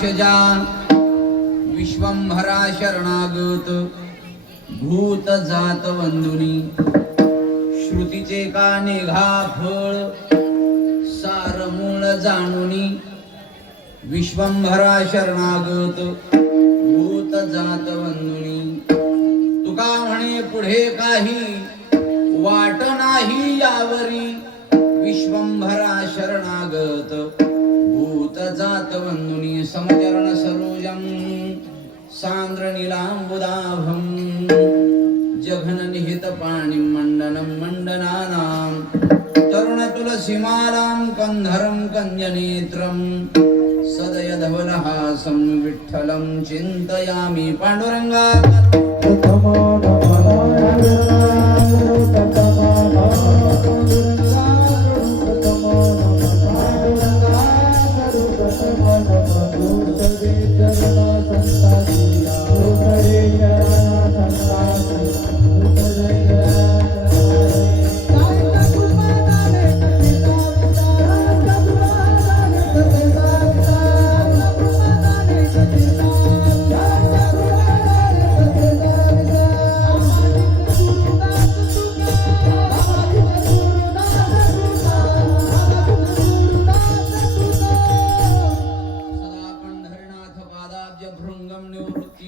शजा विश्वंभरा शरणागत भूत जात वंदुनी श्रुतीचे का निघा फळ सार मूळ जाणुनी विश्वंभरा शरणागत भूत जात वंदुनी तुका म्हणे पुढे काही वाट नाही यावरी विश्वंभरा शरणागत भूत जात वंदुनी समचरण सरोजम सांद्र नीलांबुदाभम जघन निहित पाणी मंडनम मंडनानां तरुण तुलसीमालां कंधरं कंजनेत्रं सदय धवलहासं विठ्ठलं चिंतयामि पांडुरंगा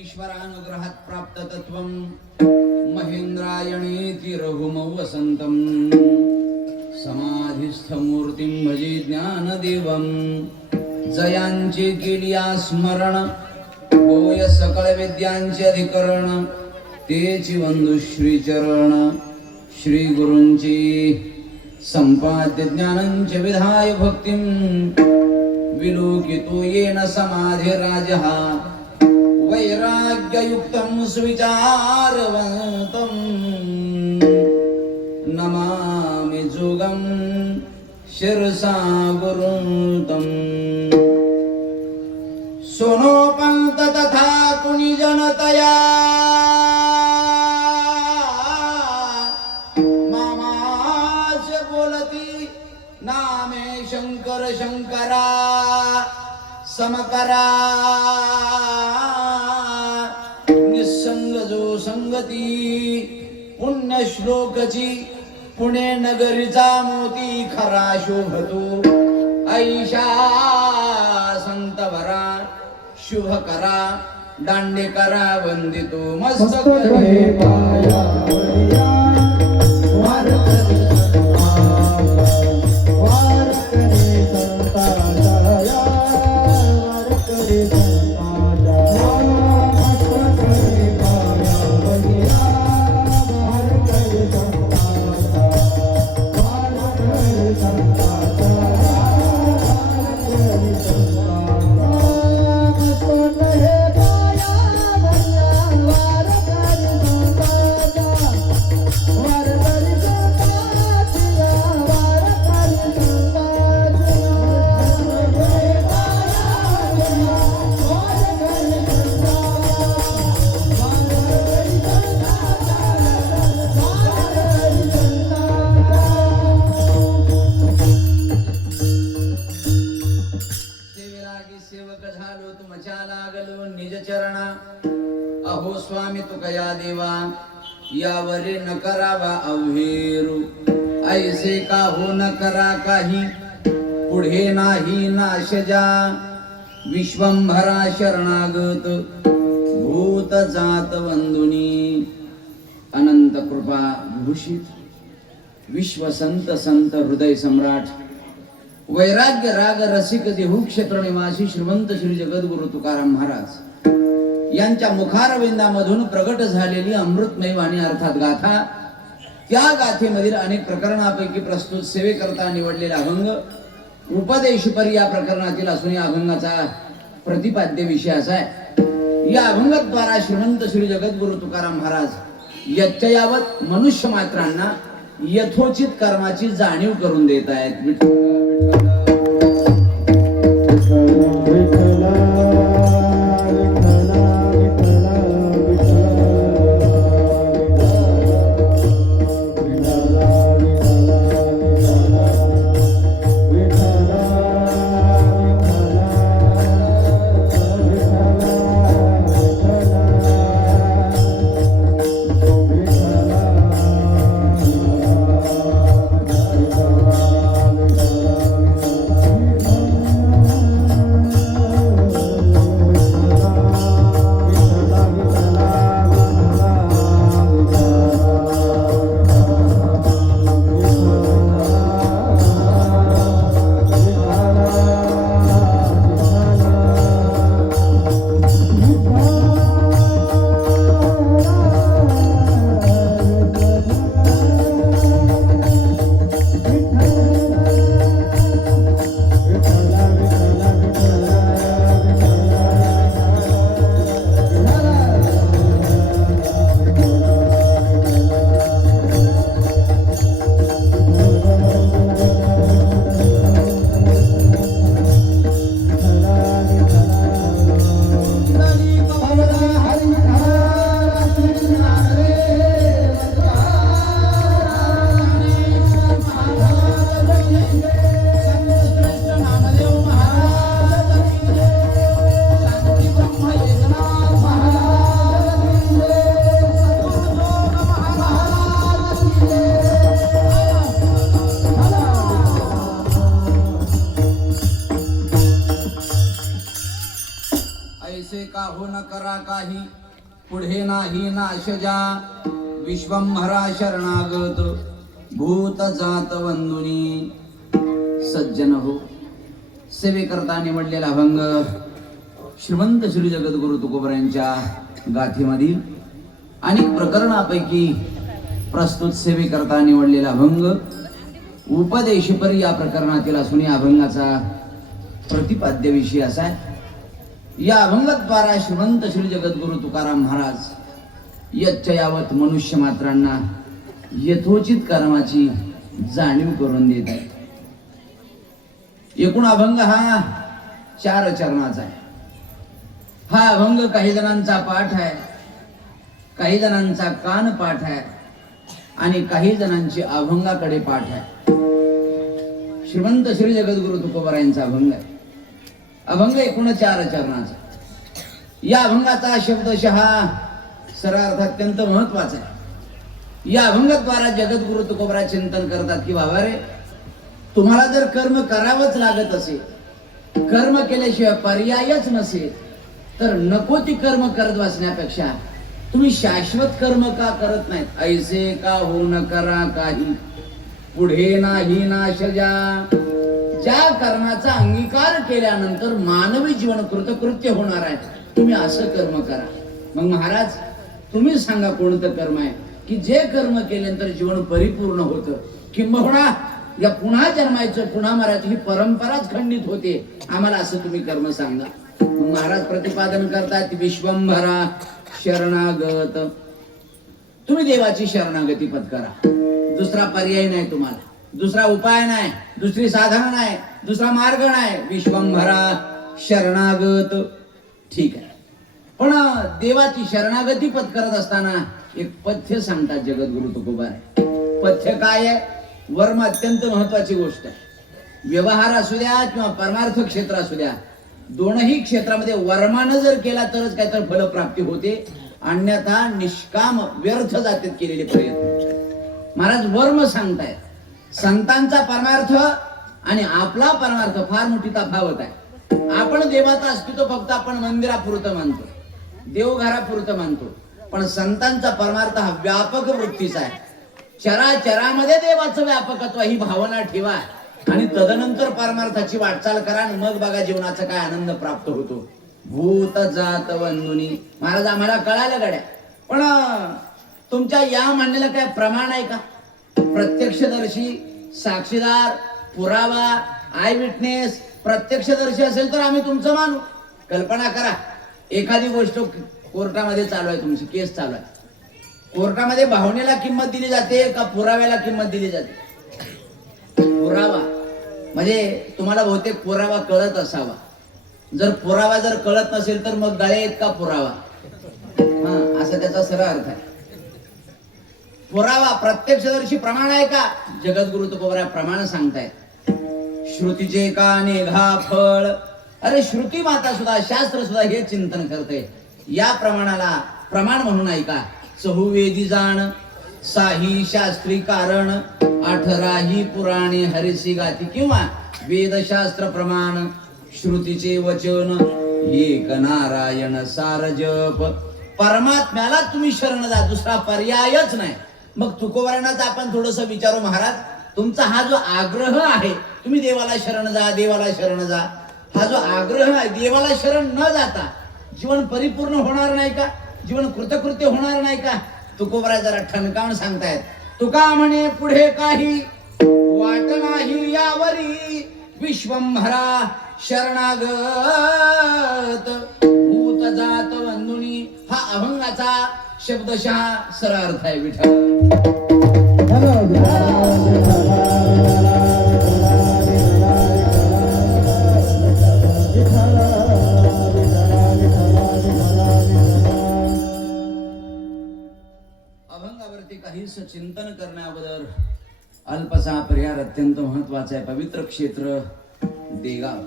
ईश्वरानुग्रहात् प्राप्त तत्वं महेंद्रायणेति रघुमौ वसंतं समाधिस्थ मूर्तिं भजे ज्ञानदेवं जयांचे केलिया स्मरण होय सकळ विद्यांचे अधिकरण तेची वंदु श्री चरण श्री गुरूंची संपाद्य ज्ञानंच विधाय भक्तिं विलोकितो येन समाधि राजः वैराग्ययुक्तं सुविचारवन्तं नमामि जोगं शिरसा गुरुं तं सोनोपंत तथा कुनि जनतया मामाच बोलती नामे शंकर शंकरा समकरा निसंग जो संगती पुण्य श्लोकची पुणे नगरीचा मोती खरा शोभतो ऐशा संत वरा शुभ करा दांडे करा वंदितो मस्तक पाया अहो स्वामी तुकया देवा यावरे न करावा अवहेरू ऐसे का हो न करा काही पुढे नाही नाशजा विश्वंभरा शरणागत भूत जात वंदुनी अनंत कृपा भूषित विश्व संत संत हृदय सम्राट वैराग्य राग रसिक देहू क्षेत्र निवासी श्रीमंत श्री जगद्गुरु तुकाराम महाराज यांच्या मुखारविंदामधून प्रगट झालेली अमृतमय वाणी अर्थात गाथा त्या गाथेमधील अनेक प्रकरणापैकी प्रस्तुत सेवेकरता निवडलेला अभंग उपदेशपरी या प्रकरणातील असून या अभंगाचा प्रतिपाद्य विषय असा आहे. या अभंगाद्वारा श्रीमंत श्री जगद्गुरु तुकाराम महाराज यच्चयावत मनुष्य मात्रांना यथोचित कर्माची जाणीव करून देत आहेत. ऐसे का हो न करा काही पुढे नाही नाश जा विश्वंभरा शरणागत भूत जात वंदुनी. सज्जन हो, सेवेकरता निवडलेला अभंग श्रीमंत श्री जगद्गुरु तुकोबरायांच्या गाथीमधील अनेक प्रकरणापैकी प्रस्तुत सेवेकरता निवडलेला अभंग उपदेशपरी या प्रकरणातील असून या अभंगाचा प्रतिपाद्य विषय असा आहे. या अभंगाद्वारा श्रीमंत श्री जगद्गुरु तुकाराम महाराज यच्चयावत मनुष्य मात्रांना यथोचित कर्माची जाणीव करून देत आहे. एकूण अभंग हा 4 चरणाचा आहे. हा अभंग काही जणांचा पाठ आहे, काही जणांचा कान पाठ आहे आणि काही जणांची अभंगाकडे पाठ आहे. श्रीमंत श्री जगद्गुरु तुकोबरायांचा अभंग आहे. अभंग एकूण 4 चरणाचा. या अभंगाचा शब्दशः सरळ अर्थ अत्यंत महत्वाचा आहे. या अभंगाद्वारा जगद्गुरु तुकोबरा चिंतन करतात की बाबा रे, तुम्हाला जर कर्म करावंच लागत असेल, कर्म केल्याशिवाय पर्यायच नसेल, तर नको ती कर्म करत बसण्यापेक्षा तुम्ही शाश्वत कर्म का करत नाहीत. ऐसे का हो न करा काही पुढे नाही नाश जा. ज्या कर्माचा अंगीकार केल्यानंतर मानवी जीवन कृतकृत्य होणार आहे, तुम्ही असं कर्म करा. मग महाराज तुम्ही सांगा कोणतं कर्म आहे की जे कर्म केल्यानंतर जीवन परिपूर्ण होतं, किंबहुना या पुन्हा जन्मायचं पुन्हा मरायचं ही परंपराच खंडित होते. आम्हाला असं तुम्ही कर्म सांगा. महाराज प्रतिपादन करतात विश्वंभरा शरणागत. तुम्ही देवाची शरणागती पत्करा. दुसरा पर्याय नाही तुम्हाला, दुसरा उपाय नाही, दुसरी साधना नाही, दुसरा मार्ग नाही. विश्वंभरा शरणागत. ठीक आहे, पण देवाची शरणागती पत्करत असताना एक पथ्य सांगतात जगद्गुरु तुकोबार. पथ्य काय आहे? वर्म अत्यंत महत्वाची गोष्ट आहे. व्यवहार असू द्या किंवा परमार्थ क्षेत्र असू द्या, दोनही क्षेत्रामध्ये वर्मानं जर केला तरच काहीतरी फलप्राप्ती होते, अन्यथा निष्काम व्यर्थ जातात केलेले प्रयत्न. महाराज वर्म सांगतायत. संतांचा परमार्थ आणि आपला परमार्थ फार मोठी तफावत आहे. आपण देवाचं अस्तित्व फक्त आपण मंदिरापुरतं मानतो, देवघरापुरतं मानतो, पण संतांचा परमार्थ हा व्यापक वृत्तीचा आहे. चराचरामध्ये देवाचं व्यापकत्व ही भावना ठेवा आणि तदनंतर परमार्थाची वाटचाल करा आणि मग बघा जीवनाचा काय आनंद प्राप्त होतो. भूत जात वंदुनी. महाराज आम्हाला कळालं गड्या, पण तुमच्या या म्हणण्याला काय प्रमाण आहे का? प्रत्यक्षदर्शी, साक्षीदार, पुरावा, आय विटनेस प्रत्यक्षदर्शी असेल तर आम्ही तुमचं मानू. कल्पना करा, एखादी गोष्ट कोर्टामध्ये चालू आहे, तुमची केस चालू आहे. कोर्टामध्ये भावनेला किंमत दिली जाते का पुराव्याला किंमत दिली जाते? पुरावा म्हणजे तुम्हाला बहुतेक पुरावा कळत असावा. जर पुरावा जर कळत नसेल तर मग गळे इतका पुरावा, असा त्याचा सरळ अर्थ आहे. पुरावा प्रत्यक्षदर्शी प्रमाण आहे का? जगद्गुरु तुकोबरा प्रमाण सांगतायत. श्रुतीचे काने घा फळ. अरे श्रुती माता सुद्धा, शास्त्र सुद्धा हे चिंतन करते. या प्रमाणाला प्रमाण म्हणून ऐका. चहुवेदी जाण साही शास्त्री कारण 18 पुराणे हरिसी गाती. किंवा वेदशास्त्र प्रमाण श्रुतीचे वचन एक नारायण सार जप. परमात्म्याला तुम्ही शरण जा, दुसरा पर्यायच नाही. मग तुकोबरांनाच आपण थोडस विचारू, महाराज तुमचा हा जो आग्रह आहे, तुम्ही देवाला शरण जा, देवाला शरण जा, हा जो आग्रह आहे, देवाला शरण न जाता जीवन परिपूर्ण होणार नाही का? जीवन कृतकृत्य होणार नाही का? तुकोबरा जरा ठणकावून सांगतायत. तुका म्हणे पुढे काही वाट नाही यावरी विश्वंभरा शरणागत भूत जात वंदुनी. हा अभंगाचा शब्दशः सरळ अर्थ आहे. विठ्ठल काहीच चिंतन करण्याबद्दल अल्पसा पर्याय अत्यंत महत्वाचा आहे. पवित्र क्षेत्र देगाव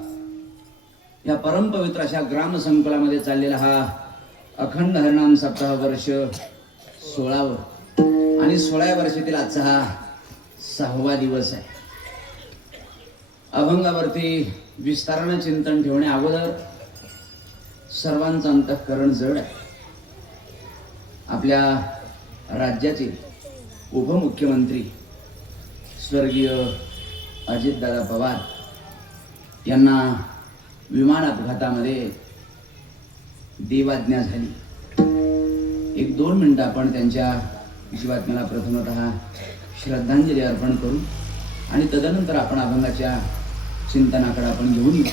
या परमपवित्र अशा ग्राम संकुलामध्ये चाललेला हा अखंड हरिनाम सप्ताह वर्ष 16वर आणि 16व्या वर्षातील आजचा हा 6वा दिवस आहे. अभंगावरती विस्ताराने चिंतन ठेवण्या अगोदर सर्वांचं अंतःकरण जड आहे. आपल्या राज्याचे उपमुख्यमंत्री स्वर्गीय अजितदादा पवार यांना विमान अपघातामध्ये देवाज्ञा झाली. 1-2 मिनिटं आपण त्यांच्या जीवात्म्याला प्रथमतः श्रद्धांजली अर्पण करू आणि तदनंतर आपण अभंगाच्या चिंतनाकडे आपण घेऊन येऊ.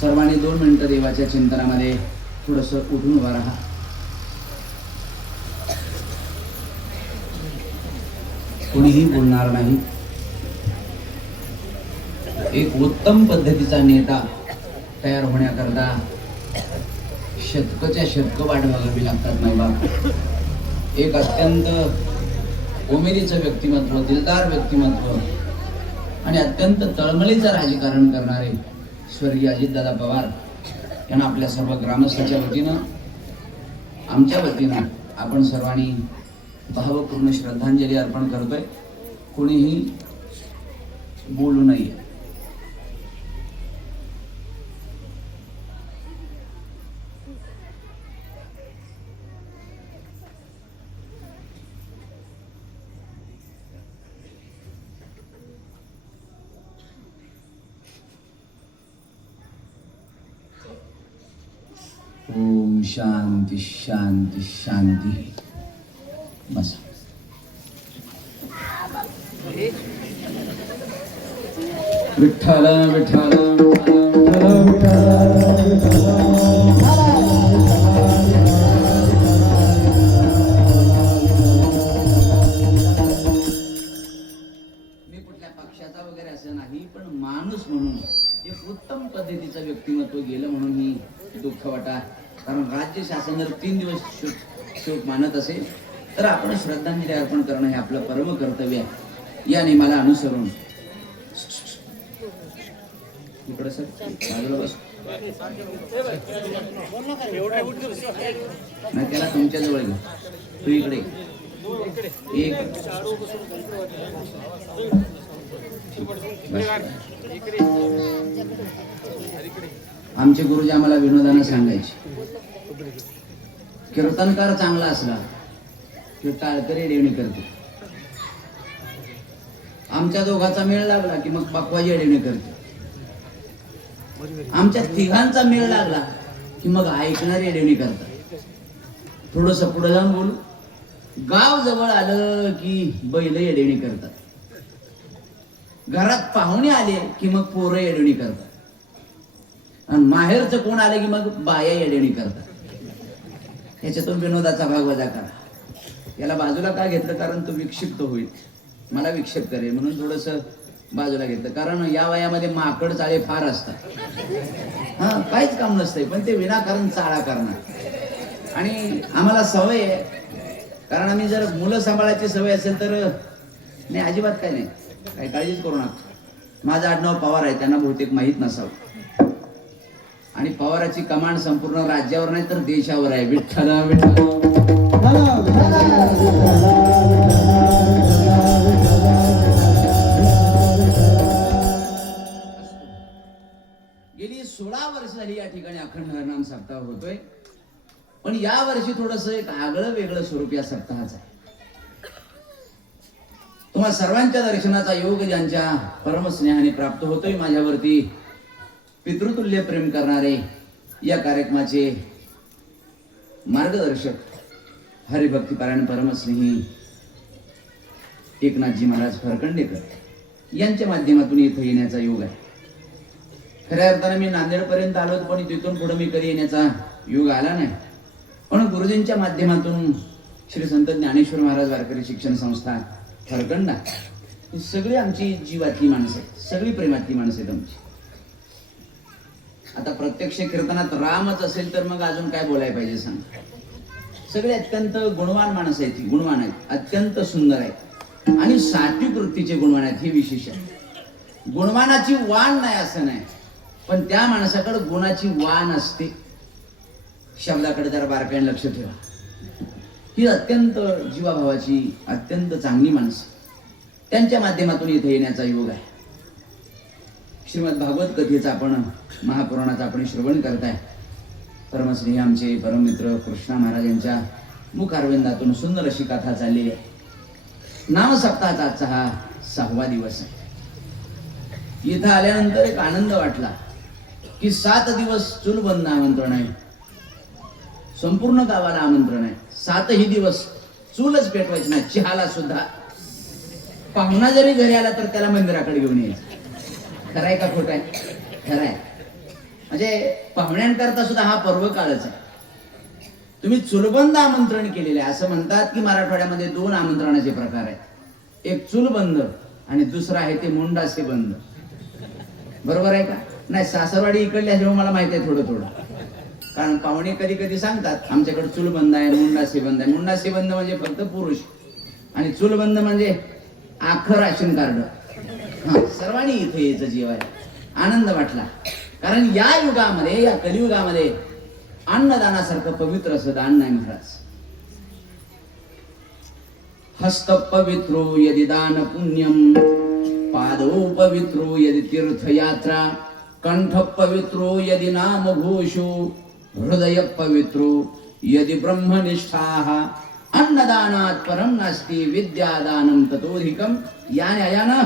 सर्वांनी 2 मिनिटं देवाच्या चिंतनामध्ये थोडंसं उठून उभा राहा. कोणीही बोलणार नाही. एक उत्तम पद्धतीचा नेता तयार होण्याकरता शतकच्या शतक वाट बघावी लागतात नाही बाबा. एक अत्यंत उमेदीचं व्यक्तिमत्व, दिलदार व्यक्तिमत्व आणि अत्यंत तळमळीचं राजकारण करणारे स्वर्गीय अजितदादा पवार यांना आपल्या सर्व ग्रामस्थांच्या वतीनं, आमच्या वतीनं आपण सर्वांनी भावपूर्ण श्रद्धांजली अर्पण करतोय. कोणीही बोलू नये. ओम शांती शांती शांती. बस. विठ्ठल विठ्ठल मी कुठल्या पक्षाचा वगैरे असं नाही, पण माणूस म्हणून एक उत्तम पद्धतीचं व्यक्तिमत्व गेलं म्हणून मी दुःख वाटा. कारण राज्य शासन जर 3 दिवस शोक मानत असेल तर आपण श्रद्धांजली अर्पण करणं हे आपलं परम कर्तव्य आहे. या नियमाला अनुसरून इकडे सर बाजूला बस. नाही त्याला तुमच्या जवळ घे. तू इकडे एक आमचे गुरुजी आम्हाला विनोदानं सांगायचे, कीर्तनकार चांगला असला की टाळकरी येडेवणी करते. आमच्या दोघाचा मेळ लागला की मग बाकवाजी येडेवणी करते. आमच्या तिघांचा मेळ लागला की मग ऐकणारी येडेवणी करतात. थोडस पुढे जाऊन बोलू. गाव जवळ आलं की बैल येडेवणी करतात. घरात पाहुणे आले की मग पोरं येडेवणी करतात. आणि माहेरचं कोण आलं की मग बाया येडेवणी करतात. याच्यातून विनोदाचा भाग वजा करा. याला बाजूला का घेतलं? कारण तो विक्षिप्त होईल, मला विक्षेप करेल म्हणून थोडस बाजूला घेतलं. कारण या वयामध्ये माकड चाळे फार असतात. हा काहीच काम नसतंय, पण ते विनाकारण चाळा करणार. आणि आम्हाला सवय आहे, कारण आम्ही जर मुलं सांभाळायची सवय असेल तर नाही, अजिबात काय नाही, काही काळजीच करू नका. माझं आडनाव पवार आहे, त्यांना बहुतेक माहीत नसावं. आणि पवाराची कमांड संपूर्ण राज्यावर नाही तर देशावर आहे. विठ्ठल विठ्ठल. गेली 16 वर्ष झाली या ठिकाणी अखंड हरिनाम सप्ताह होतोय. पण या वर्षी थोडस एक आगळं वेगळं स्वरूप या सप्ताहाचं आहे. तुम्हा सर्वांच्या दर्शनाचा योग ज्यांच्या परमस्नेहाने प्राप्त होतोय, माझ्यावरती पितृतुल्य प्रेम करणारे या कार्यक्रमाचे मार्गदर्शक हरिभक्तीपारायण परमस्नेही एकनाथजी महाराज फरकंडेकर यांच्या माध्यमातून इथं येण्याचा योग आहे. खऱ्या अर्थाने मी नांदेडपर्यंत आलो, पण तिथून पुढे मी कधी येण्याचा योग आला नाही. पण गुरुजींच्या माध्यमातून श्री संत ज्ञानेश्वर महाराज वारकरी शिक्षण संस्था फरकंडा ही सगळी आमची जीवातली माणसं आहेत, सगळी प्रेमातली माणसं आहेत आमची. आता प्रत्यक्ष कीर्तनात रामच असेल तर मग अजून काय बोलायला पाहिजे सांग. सगळे अत्यंत गुणवान माणसं आहेत, गुणवान आहेत, अत्यंत सुंदर आहेत आणि सात्विक वृत्तीचे गुणवान आहेत. हे विशेष आहे. गुणवानाची वाण नाही असं नाही, पण त्या माणसाकडे गुणाची वाण असते. शब्दाकडे जरा बारकाईने लक्ष ठेवा. ही अत्यंत जीवाभावाची अत्यंत चांगली माणसं, त्यांच्या माध्यमातून इथे येण्याचा योग आहे. श्रीमद भागवत कथेचा आपण, महापुराणाचा आपण श्रवण करताय. परमश्री आमचे परममित्र कृष्णा महाराजांच्या मुखारविंदातून सुंदर अशी कथा चाललेली आहे। नामसप्ताहाचा आजचा हा 6वा दिवस आहे। इथं आल्यानंतर एक आनंद वाटला की 7 दिवस चूलबंद आमंत्रण आहे, संपूर्ण गावाला आमंत्रण आहे। 7ही दिवस चूलच पेटवायची नाही, चहाला सुद्धा पाहुणा जरी घरी आला तर त्याला मंदिराकडे घेऊन यायचं। खरंय का खोट आहे? खरंय। म्हणजे पाहुण्यांकरता सुद्धा हा पर्व काळच आहे। तुम्ही चुलबंद आमंत्रण केलेले आहे। असं म्हणतात की मराठवाड्यामध्ये 2 आमंत्रणाचे प्रकार आहेत, एक चुलबंद आणि दुसरा आहे ते मुंडासे बंद। बरोबर आहे का नाही? सासरवाडी इकडले असल्यामुळे मला माहिती आहे थोडं थोडं, कारण पाहुणे कधी कधी सांगतात आमच्याकडे चुलबंद आहे, मुंडासे बंद आहे। मुंडासे बंद म्हणजे फक्त पुरुष आणि चुलबंद म्हणजे आखर राशन कार्ड। हा, सर्वांनी इथे यायचं जेवायला। आनंद वाटला, कारण या युगामध्ये, या कलियुगामध्ये अन्नदानासारखं पवित्र असं दान नाही महाराज। हस्त पवित्रो यदि दान पुण्यम, पादो पवित्रो यदि तीर्थयात्रा, कंठ पवित्रो यदि नाम घोषो, हृदय पवित्रो यदि ब्रह्मनिष्ठाः, अन्नदानात परम नास्ति विद्यादानम ततोधिकम। या न्यायानं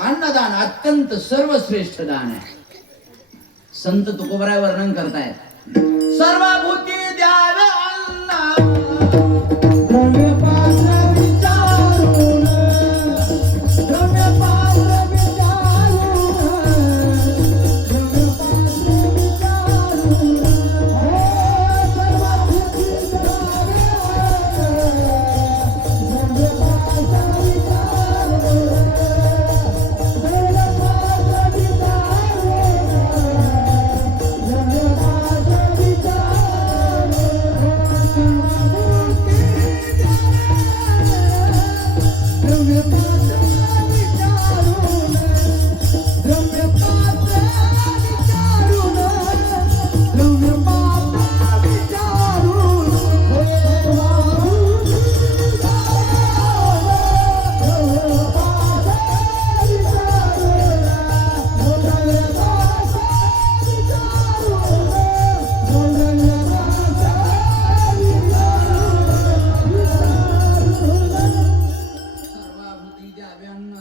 अन्नदान अत्यंत सर्वश्रेष्ठ दान आहे। संत तुकोबराय वर्णन करतायत, सर्वभूती द्यावे अन्न, द्रव्य पात्र विचारून, द्रव्य पात्र विचारून, द्रव्य पात्र विचारून, सर्वभूती द्यावे अन्न, द्रव्य पात्र विचारून, द्रव्य पात्र विचारून।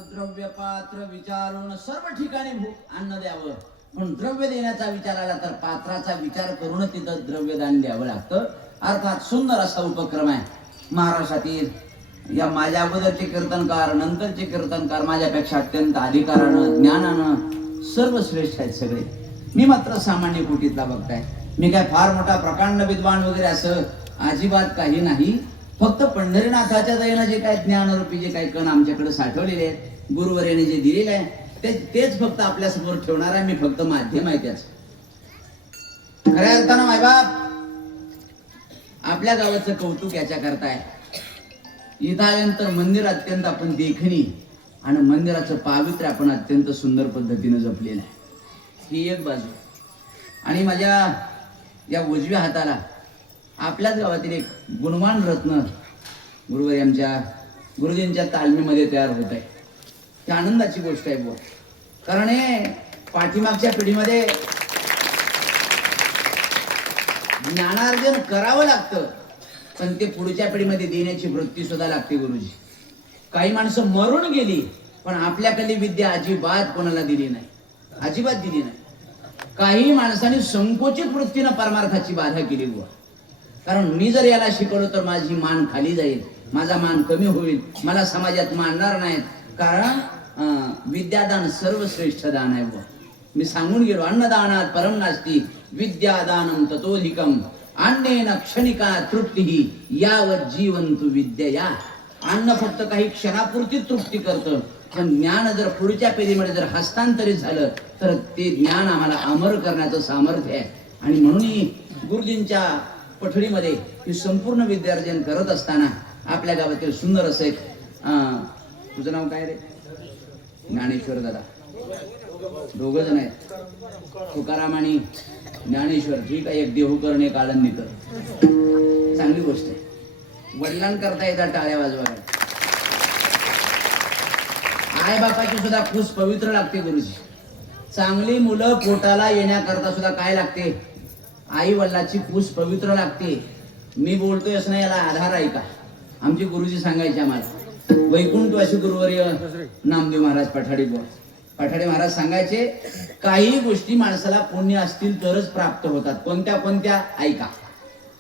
द्रव्य पात्र विचारून सर्व ठिकाणी अन्न द्यावं, पण द्रव्य देण्याचा विचार आला तर पात्राचा विचार करून तिथं द्रव्यदान द्यावं लागतं। अर्थात सुंदर असा उपक्रम आहे महाराष्ट्रातील। या माझ्या अगोदरचे कीर्तनकार, नंतरचे कीर्तनकार माझ्यापेक्षा अत्यंत अधिकारानं, ज्ञानानं सर्वश्रेष्ठ आहेत सगळे। मी मात्र सामान्य कोटीतला बघताय। मी काय फार मोठा प्रकांड विद्वान वगैरे असं अजिबात काही नाही। फक्त पंढरीनाथाच्या दयेनं जे काय ज्ञानरूपी जे काही कण आमच्याकडे साठवलेले आहेत, गुरुवर्याने जे दिलेले आहे तेच फक्त आपल्या समोर ठेवणार आहे। मी फक्त माध्यम आहे त्याच। खऱ्या अर्थानं मायबाप आपल्या गावाचं कौतुक याच्या करताय। इथं आल्यानंतर मंदिर अत्यंत आपण देखणी आणि मंदिराचं पावित्र्य आपण अत्यंत सुंदर पद्धतीने जपलेलं आहे। ही एक बाजू। आणि माझ्या या उजव्या हाताला आपल्याच गावातील एक गुणवान रत्न गुरुवारी आमच्या गुरुजींच्या तालमीमध्ये तयार होत आहे। ही आनंदाची गोष्ट आहे बुवा, कारण हे पाठीमागच्या पिढीमध्ये ज्ञानार्जन करावं लागतं, पण ते पुढच्या पिढीमध्ये देण्याची वृत्ती सुद्धा लागते गुरुजी। काही माणसं मरून गेली, पण आपल्याकडली विद्या अजिबात कोणाला दिली नाही, अजिबात दिली नाही। काही माणसांनी संकोचित वृत्तीनं परमार्थाची बाधा केली बुवा, कारण मी जर याला शिकवलं तर माझी मान खाली जाईल, माझा मान कमी होईल, मला समाजात मानणार नाहीत। कारण विद्यादान सर्वश्रेष्ठ दान आहे बुवा। मी सांगून गेलो, अन्नदानात परम नास्ति विद्यादानम ततोधिकम, अन्नेन क्षणिका तृप्ती यावत जीवंतु विद्यया। अन्न फक्त काही क्षणापुरती तृप्ती करतं, पण ज्ञान जर पुढच्या पिढीमध्ये जर हस्तांतरित झालं तर ते ज्ञान आम्हाला अमर करण्याचं सामर्थ्य आहे। आणि म्हणून गुरुजींच्या पठडीमध्ये ही संपूर्ण विद्यार्जन करत असताना आपल्या गावातील सुंदर असं एक तुझं नाव काय रे? ज्ञानेश्वर दादा, दोघ जण आहेत, तुकाराम आणि ज्ञानेश्वर। ठीक आहे, एक देहूकर एक आळंदीकर, चांगली गोष्ट आहे। वडिलांकरता एकदा टाळ्या वाजवा। आई बापाची सुद्धा खूस पवित्र लागते गुरुजी। चांगली मुलं पोटाला येण्याकरता सुद्धा काय लागते? आई वडिलाची पूस पवित्र लागते. मी बोलतोय असं नाही, याला आधार आहे का? आमचे गुरुजी सांगायचे आम्हाला, वैकुंठवासी गुरुवर्य नामदेव महाराज पठाडे महाराज सांगायचे, काही गोष्टी माणसाला पुण्य असतील तरच प्राप्त होतात. कोणत्या कोणत्या ऐका.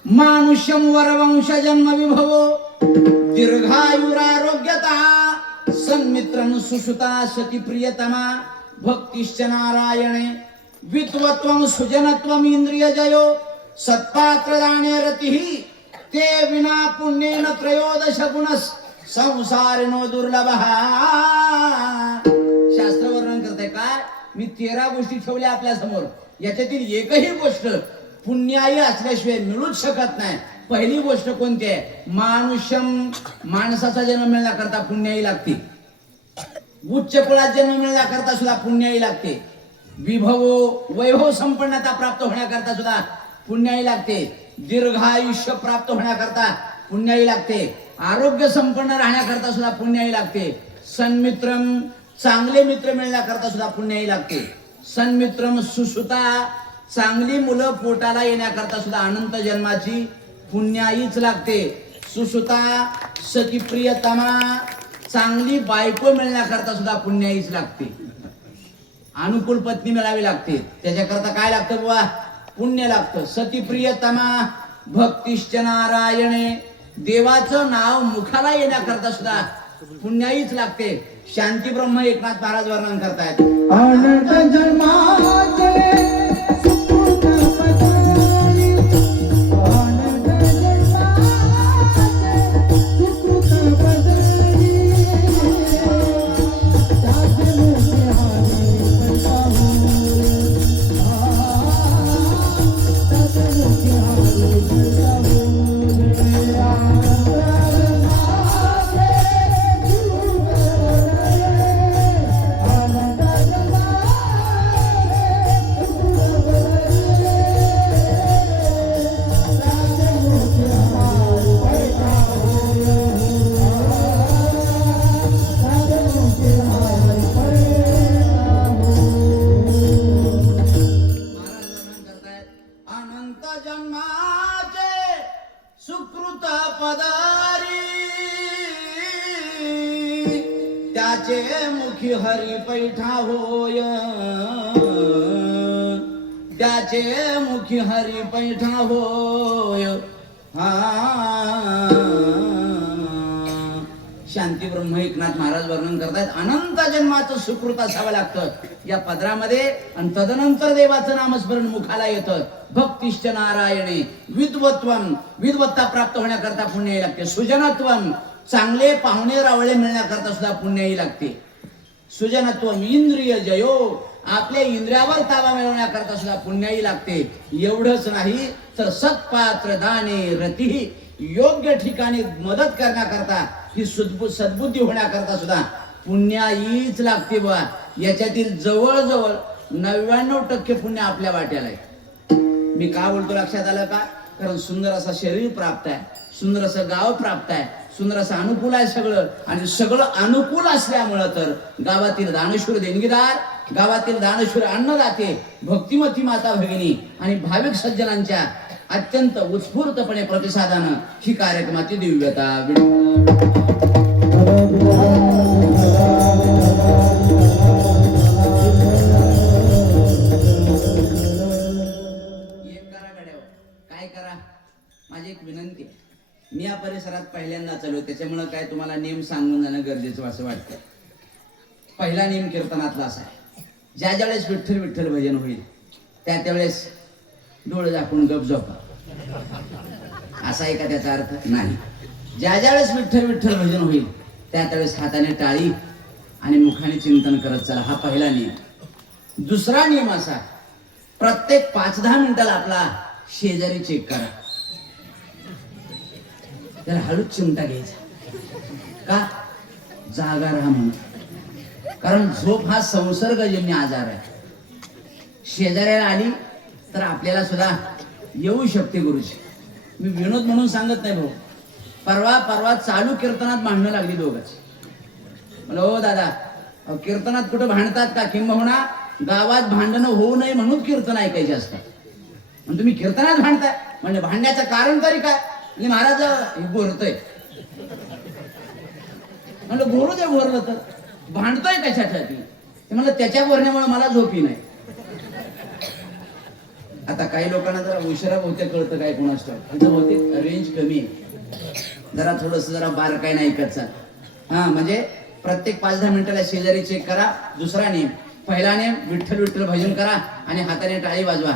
मानुष्यम वरवंश जन्म विभवो दीर्घायुरारोग्यता सन्मित्रं सुसुता सती प्रियतमा भक्तिश्च नारायणे विद्वत्वं सुजनत्वं इंद्रियजयो सत्पात्रदाने रतिः ते विना पुण्येन त्रयोदश गुणस संसारिणो दुर्लभः. शास्त्र वर्णन करते काय, मी 13 गोष्टी ठेवल्या आपल्या समोर, याच्यातील एकही गोष्ट पुण्याई असल्याशिवाय मिळूच शकत नाही. पहिली गोष्ट कोणती आहे? मानुष्यम, माणसाचा जन्म मिळण्याकरता पुण्याई लागते. उच्च कुळात जन्म मिळण्याकरता सुद्धा पुण्याई लागते. विभवो, वैभव संपन्नता प्राप्त होण्याकरता सुद्धा पुण्याई लागते. दीर्घायुष्य प्राप्त होण्याकरता पुण्याई लागते. आरोग्य संपन्न राहण्याकरता सुद्धा पुण्याई लागते. सन्मित्रम, चांगले मित्र मिळण्याकरता सुद्धा पुण्याई लागते. सन्मित्रम सुसुता, चांगली मुलं पोटाला येण्याकरता सुद्धा अनंत जन्माची पुण्याईच लागते. सुसुता सती प्रियतमा, चांगली बायको मिळण्याकरता सुद्धा पुण्याईच लागते. अनुकूल पत्नी मिळावी लागते, त्याच्याकरता काय लागतं बाबा? पुण्य लागतं. सती प्रियतमा भक्तिश्च नारायणे, देवाचं नाव मुखाला येण्याकरता सुद्धा पुण्याईच लागते. शांती ब्रह्म एकनाथ महाराज वर्णन करतायत. अनंत जन्माचे सुकृत पदारी, अनंत जन्माचे सुकृत पदारी, त्याचे मोठे हारी पैसाहून, त्याचे मोठे हारी पैसाहून. त्याचे मुखी हरी पैठा होय, त्याचे मुखी हरी पैठा होय. शांती ब्रह्म एकनाथ महाराज वर्णन करतायत. अनंत जन्माचं सुकृत असावं लागतं या पदरामध्ये, आणि तदनंतर देवाचं नामस्मरण मुखाला येतं. भक्तिश्च नारायणे विद्वत्वम, विद्वत्ता प्राप्त होण्याकरता पुण्याई लागते. सुजनत्वम, चांगले पाहुणे रावळे मिळण्याकरता सुद्धा पुण्याई लागते. सुजनत्वम इंद्रिय जयो, आपल्या इंद्रियावर ताबा मिळवण्याकरता सुद्धा पुण्याई लागते. एवढंच नाही तर सत्पात्र दाने रती, योग्य ठिकाणी मदत करण्याकरता, ही सद्बुद्धी होण्याकरता सुद्धा पुण्याईच लागते. बा याच्यातील जवळजवळ 99% पुण्य आपल्या वाट्याला आहे. मी का बोलतो लक्षात आलं का? कारण सुंदर असं शरीर प्राप्त आहे, सुंदर असं गाव प्राप्त आहे, सुंदर असं अनुकूल आहे सगळं. आणि सगळं अनुकूल असल्यामुळं तर गावातील दानशूर देणगीदार, गावातील दानशूर अन्नदाते, भक्तिमती माता भगिनी आणि भाविक सज्जनांच्या अत्यंत उत्स्फूर्तपणे प्रतिसादानं ही कार्यक्रमाची दिव्यता. काय करा, माझी एक विनंती आहे. मी या परिसरात पहिल्यांदा चालू, त्याच्यामुळं काय तुम्हाला नेम सांगून जाणं गरजेचं असं वाटतं. पहिला नेम कीर्तनातला असा आहे, ज्या ज्यावेळेस विठ्ठल विठ्ठल भजन होईल त्या त्यावेळेस डोळे झाकून गप झोपा, असा आहे का त्याचा अर्थ? नाही. ज्या ज्यावेळेस विठ्ठल विठ्ठल भजन होईल त्या त्यावेळेस हाताने टाळी आणि मुखाने चिंतन करत चला, हा पहिला नियम. दुसरा नियम असा, प्रत्येक 5-10 मिनिटाला आपला शेजारी चेक करा, त्याला हळूच चिमटा घ्यायचा. का? जागा राहा म्हणून. कारण झोप हा संसर्गजन्य आजार आहे. शेजाऱ्याला आली तर आपल्याला सुद्धा येऊ शकते. गुरुजी, मी विनोद म्हणून सांगत नाही भाऊ. परवा चालू कीर्तनात भांडणं लागली दोघंच. म्हणलं हो दादा, कीर्तनात कुठं भांडतात का? किंबहुना गावात भांडणं होऊ नये म्हणून कीर्तन ऐकायचे असतात. आणि तुम्ही कीर्तनात भांडताय म्हणजे भांडण्याचं कारण तरी काय? म्हणजे महाराज हे गोरतय. म्हणलं गोरू दे, गोरलं तर भांडतोय कशासाठी? ते म्हणलं त्याच्या गोरण्यामुळे मला झोपी नाही. आता काही लोकांना जरा उशिरा बहुतेक कळतं काय कोणाच ठाऊक, बहुतेक रेंज कमी आहे, जरा थोडस जरा बारकाई नाही ऐकत. हा म्हणजे प्रत्येक 5-10 मिनिटाला शेजारी चेक करा. दुसरा नियम, पहिला नियम विठ्ठल विठ्ठल भजन करा आणि हाताने टाळी वाजवा.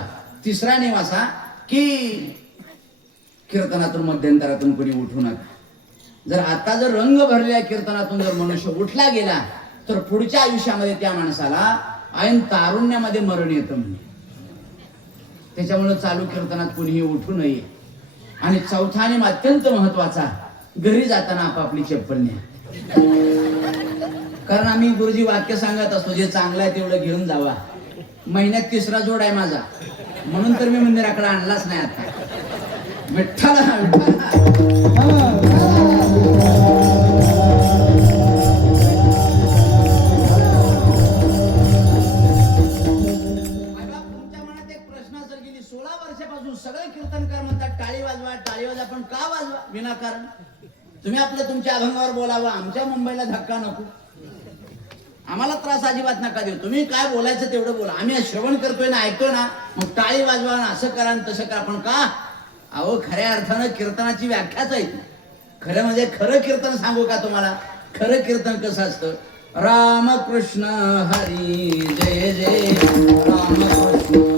तिसरा नियम असा की कीर्तनातून मध्यंतरातून कोणी उठू नका. जर आता जर रंग भरलेल्या कीर्तनातून जर मनुष्य उठला गेला तर पुढच्या आयुष्यामध्ये त्या माणसाला ऐन तारुण्यामध्ये मरण येतं म्हणजे. त्याच्यामुळे चालू कीर्तनात कुणीही उठू नये. आणि चौथा आणि अत्यंत महत्वाचा, घरी जाताना आपापली चप्पल न्या. कारण आम्ही गुरुजी वाक्य सांगत असतो, जे चांगलं आहे तेवढं घेऊन जावा. महिन्यात 3रा जोड आहे माझा, म्हणून तर मी मंदिराकडे आणलाच नाही आता. विठ्ठला विठ्ठला. सगळे कीर्तनकार म्हणतात टाळी वाजवा टाळी वाजवा, पण का वाजवा विनाकारण? तुम्ही आपलं तुमच्या अभंगावर बोलावं, आमच्या मुंबईला धक्का नको, आम्हाला त्रास अजिबात नका देऊ. तुम्ही काय बोलायचं तेवढं बोला, आम्ही श्रवण करतोय ना, ऐकतोय ना, मग टाळी वाजवा ना, असं करा तसं करा. पण का? अहो खऱ्या अर्थानं कीर्तनाची व्याख्याच आहे. खरं म्हणजे खरं कीर्तन सांगू का तुम्हाला? खरं कीर्तन कसं असतं? रामकृष्ण हरी जय जय रामकृष्ण.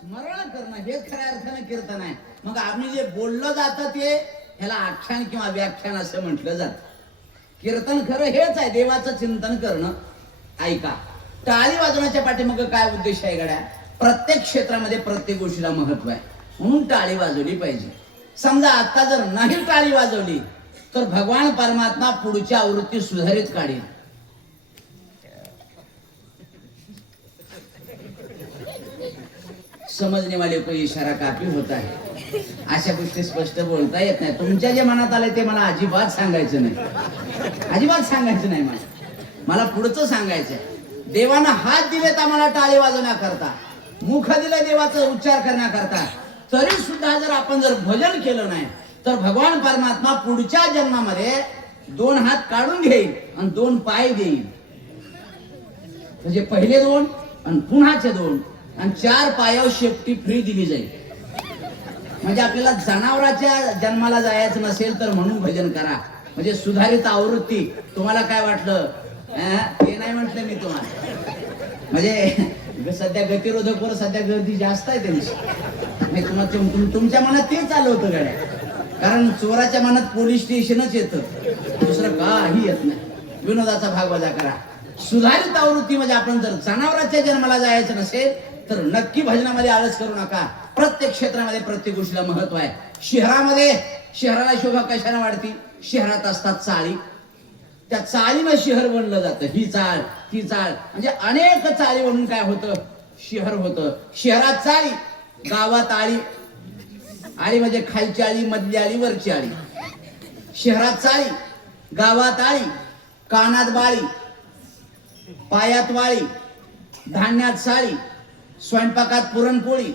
स्मरण करणं हेच खऱ्या अर्थानं कीर्तन आहे. मग आम्ही जे बोललं जातं ते ह्याला आख्यान किंवा व्याख्यान असं म्हटलं जातं. कीर्तन खरं हेच आहे, देवाचं चिंतन करणं. ऐका, टाळी वाजवण्याच्या पाठीमागे काय उद्देश आहे गड्या? प्रत्येक क्षेत्रामध्ये प्रत्येक गोष्टीला महत्व आहे, म्हणून टाळी वाजवली पाहिजे. समजा आता जर नाही टाळी वाजवली तर भगवान परमात्मा पुढच्या आवृत्ती सुधारित काढेल. समजने वाले को इशारा काफी होता है. अशा गोष्टी स्पष्ट बोलता येत नाही. तुमच्या जे मनात आलंय ते मला अजिबात सांगायचं नाही, अजिबात सांगायचं नाही. मला पुढचं सांगायचंय. देवानं हात दिलेत आम्हाला टाळी वाजवण्याकरता, मुख दिलं देवाचा उच्चार करण्याकरता, तरी सुद्धा जर आपण जर भजन केलं नाही तर भगवान परमात्मा पुढच्या जन्मामध्ये 2 हात काढून घेईल आणि 2 पाय देईल. म्हणजे पहिले 2 आणि पुन्हाचे 2 आणि 4 पायावर शेपटी फ्री दिली जाईल. म्हणजे आपल्याला जनावराच्या जन्माला जायचं नसेल तर म्हणून भजन करा. म्हणजे सुधारित आवृत्ती. तुम्हाला काय वाटलं? ते नाही म्हटलं मी तुम्हाला. म्हणजे सध्या गतिरोधकवर सध्या गर्दी जास्त आहे त्यांची. तुमच्या मनात तेच आलं होतं गड्या. कारण चोराच्या मनात पोलीस स्टेशनच येतं, दुसरं काही येत नाही. विनोदाचा भाग वजा करा. सुधारित आवृत्ती म्हणजे आपण जर जनावराच्या जन्माला जायचं नसेल तर नक्की भजनामध्ये आळस करू नका. प्रत्येक क्षेत्रामध्ये प्रत्येक गोष्टीला महत्व आहे. शहरामध्ये शहराला शोभा कशाने वाढती? शहरात असतात चाळी, त्या चाळीनं शहर बनलं जातं. ही चाळ ती चाळ म्हणजे अनेक चाळी म्हणून काय होतं? शहर होतं. शहरात चाळी, गावात आळी. आळी म्हणजे खालची आळी, मधली आळी, वरची आळी. शहरात चाळी, गावात आळी, कानात बाळी, पायात वाळी, धान्यात साळी, स्वयंपाकात पुरणपोळी,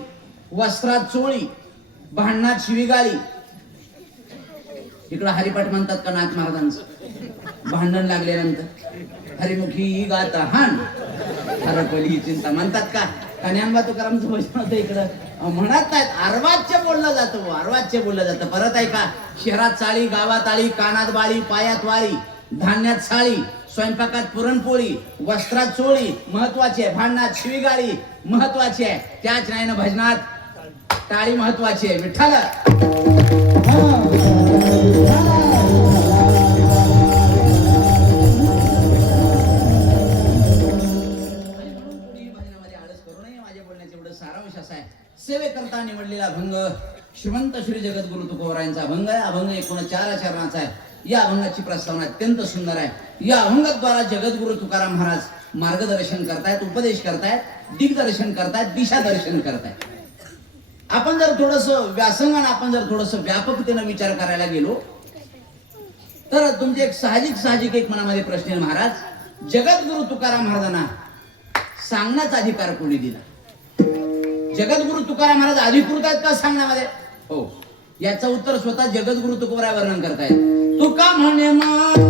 वस्त्रात चोळी, भांडणात शिवीगाळी. इकडं हरिपाठ म्हणतात का नाथ महाराजांचं? भांडण लागल्यानंतर हरिमुखी गात हान हरपली चिंता म्हणतात का? कन्यानबा तुकारामचं भजन होतं इकडं. म्हणत नाहीत, अर्वाच्य बोललं जातं, अर्वाच्य बोललं जातं. परत ऐका, शहरात चाळी, गावात आळी, कानात बाळी, पायात वाळी, धान्यात साळी, स्वयंपाकात पुरणपोळी, वस्त्रात चोळी महत्वाची आहे, भांडणात शिवीगाळी महत्वाची आहे. त्याच नाही ना भजनात टाळी महत्वाची आहे. विठ्ठल सेवेकरता निवडलेला अभंग श्रीमंत श्री जगद्गुरु तुकोबरायांचा अभंग आहे. अभंग एकूण 4 चरणाचा आहे. या अभंगाची प्रस्तावना अत्यंत सुंदर आहे. या अभंगाद्वारा जगद्गुरु तुकाराम महाराज मार्गदर्शन करतायत, उपदेश करतायत, दिग्दर्शन करतायत, दिशादर्शन करतायत. आपण जर थोडस व्यासंगाने आपण जर थोडस व्यापकतेने विचार करायला गेलो तर तुमचे एक साहजिक एक मनामध्ये प्रश्न आहे, महाराज जगद्गुरु तुकाराम महाराजांना सांगण्याचा अधिकार कोणी दिला? जगद्गुरु तुकाराम महाराज अधिकृत आहेत का सांगण्यामध्ये? हो, याचं उत्तर स्वतः जगद्गुरु तुकोबराय वर्णन करतायत. तुका म्हणे माझा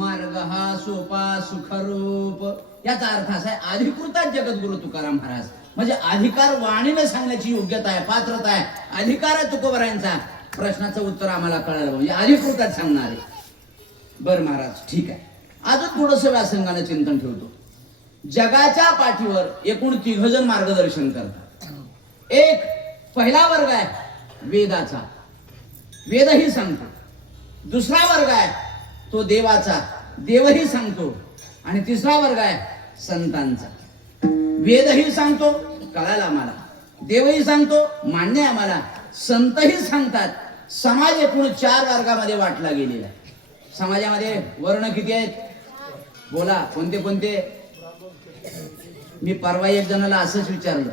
मार्ग हा सोपा सुखरूप. याचा अर्थ असा आहे अधिकृत जगद्गुरु तुकाराम महाराज म्हणजे अधिकार वाणीने सांगण्याची योग्यता आहे, पात्रता आहे, अधिकार आहे तुकोबरायांचा. प्रश्नाचं उत्तर आम्हाला कळालं म्हणजे अधिकृत सांगणारे. बर महाराज ठीक आहे. अजून थोडस व्यासंगाने चिंतन ठेवतो. जगाच्या पाठीवर एकूण 3 जण मार्गदर्शन करतात. एक पहिला वर्ग आहे वेदाचा, वेदही सांगतो. दुसरा वर्ग आहे तो देवाचा, देवही सांगतो. आणि तिसरा वर्ग आहे संतांचा. वेदही सांगतो, कळायला आम्हाला, देवही सांगतो, मान्य आहे आम्हाला, संतही सांगतात. समाज एकूण 4 वर्गामध्ये वाटला गेलेला आहे. समाजामध्ये वर्ण किती आहेत? बोला, कोणते कोणते? मी परवा एक जणाला असंच विचारलं,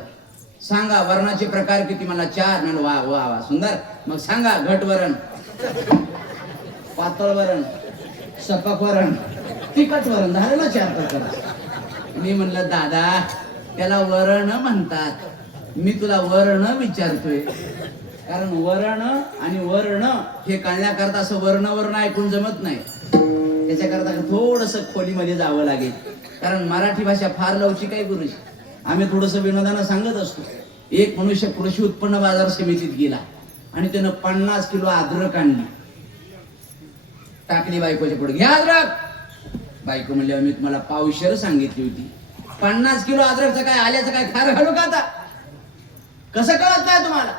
सांगा वर्णाचे प्रकार किती? मला 4. म्हणलं वा वा वा सुंदर. मग सांगा घट वरण, पातळ वरण, सपक वरण, तिखट वरण, झालं ना 4 प्रकार. मी म्हणलं दादा त्याला वरण म्हणतात, मी तुला वर्ण विचारतोय. कारण वरण आणि वर्ण हे कळण्याकरता असं वर्ण ऐकून जमत नाही. त्याच्याकरता थोडस खोलीमध्ये जावं लागेल. कारण मराठी भाषा फार लवचिक आहे गुरुजी. आम्ही थोडस विनोदानं सांगत असतो. एक मनुष्य कृषी उत्पन्न बाजार समितीत गेला आणि त्यानं 50 किलो अद्रक आणली, टाकली बायकोच्या पुढे, घ्या अद्रक. बायको म्हणल्यावर मी तुम्हाला पावशेर सांगितली होती, 50 किलो अद्रकचं काय आल्याचं काय खार घालू का आता? कसं कळत नाही तुम्हाला?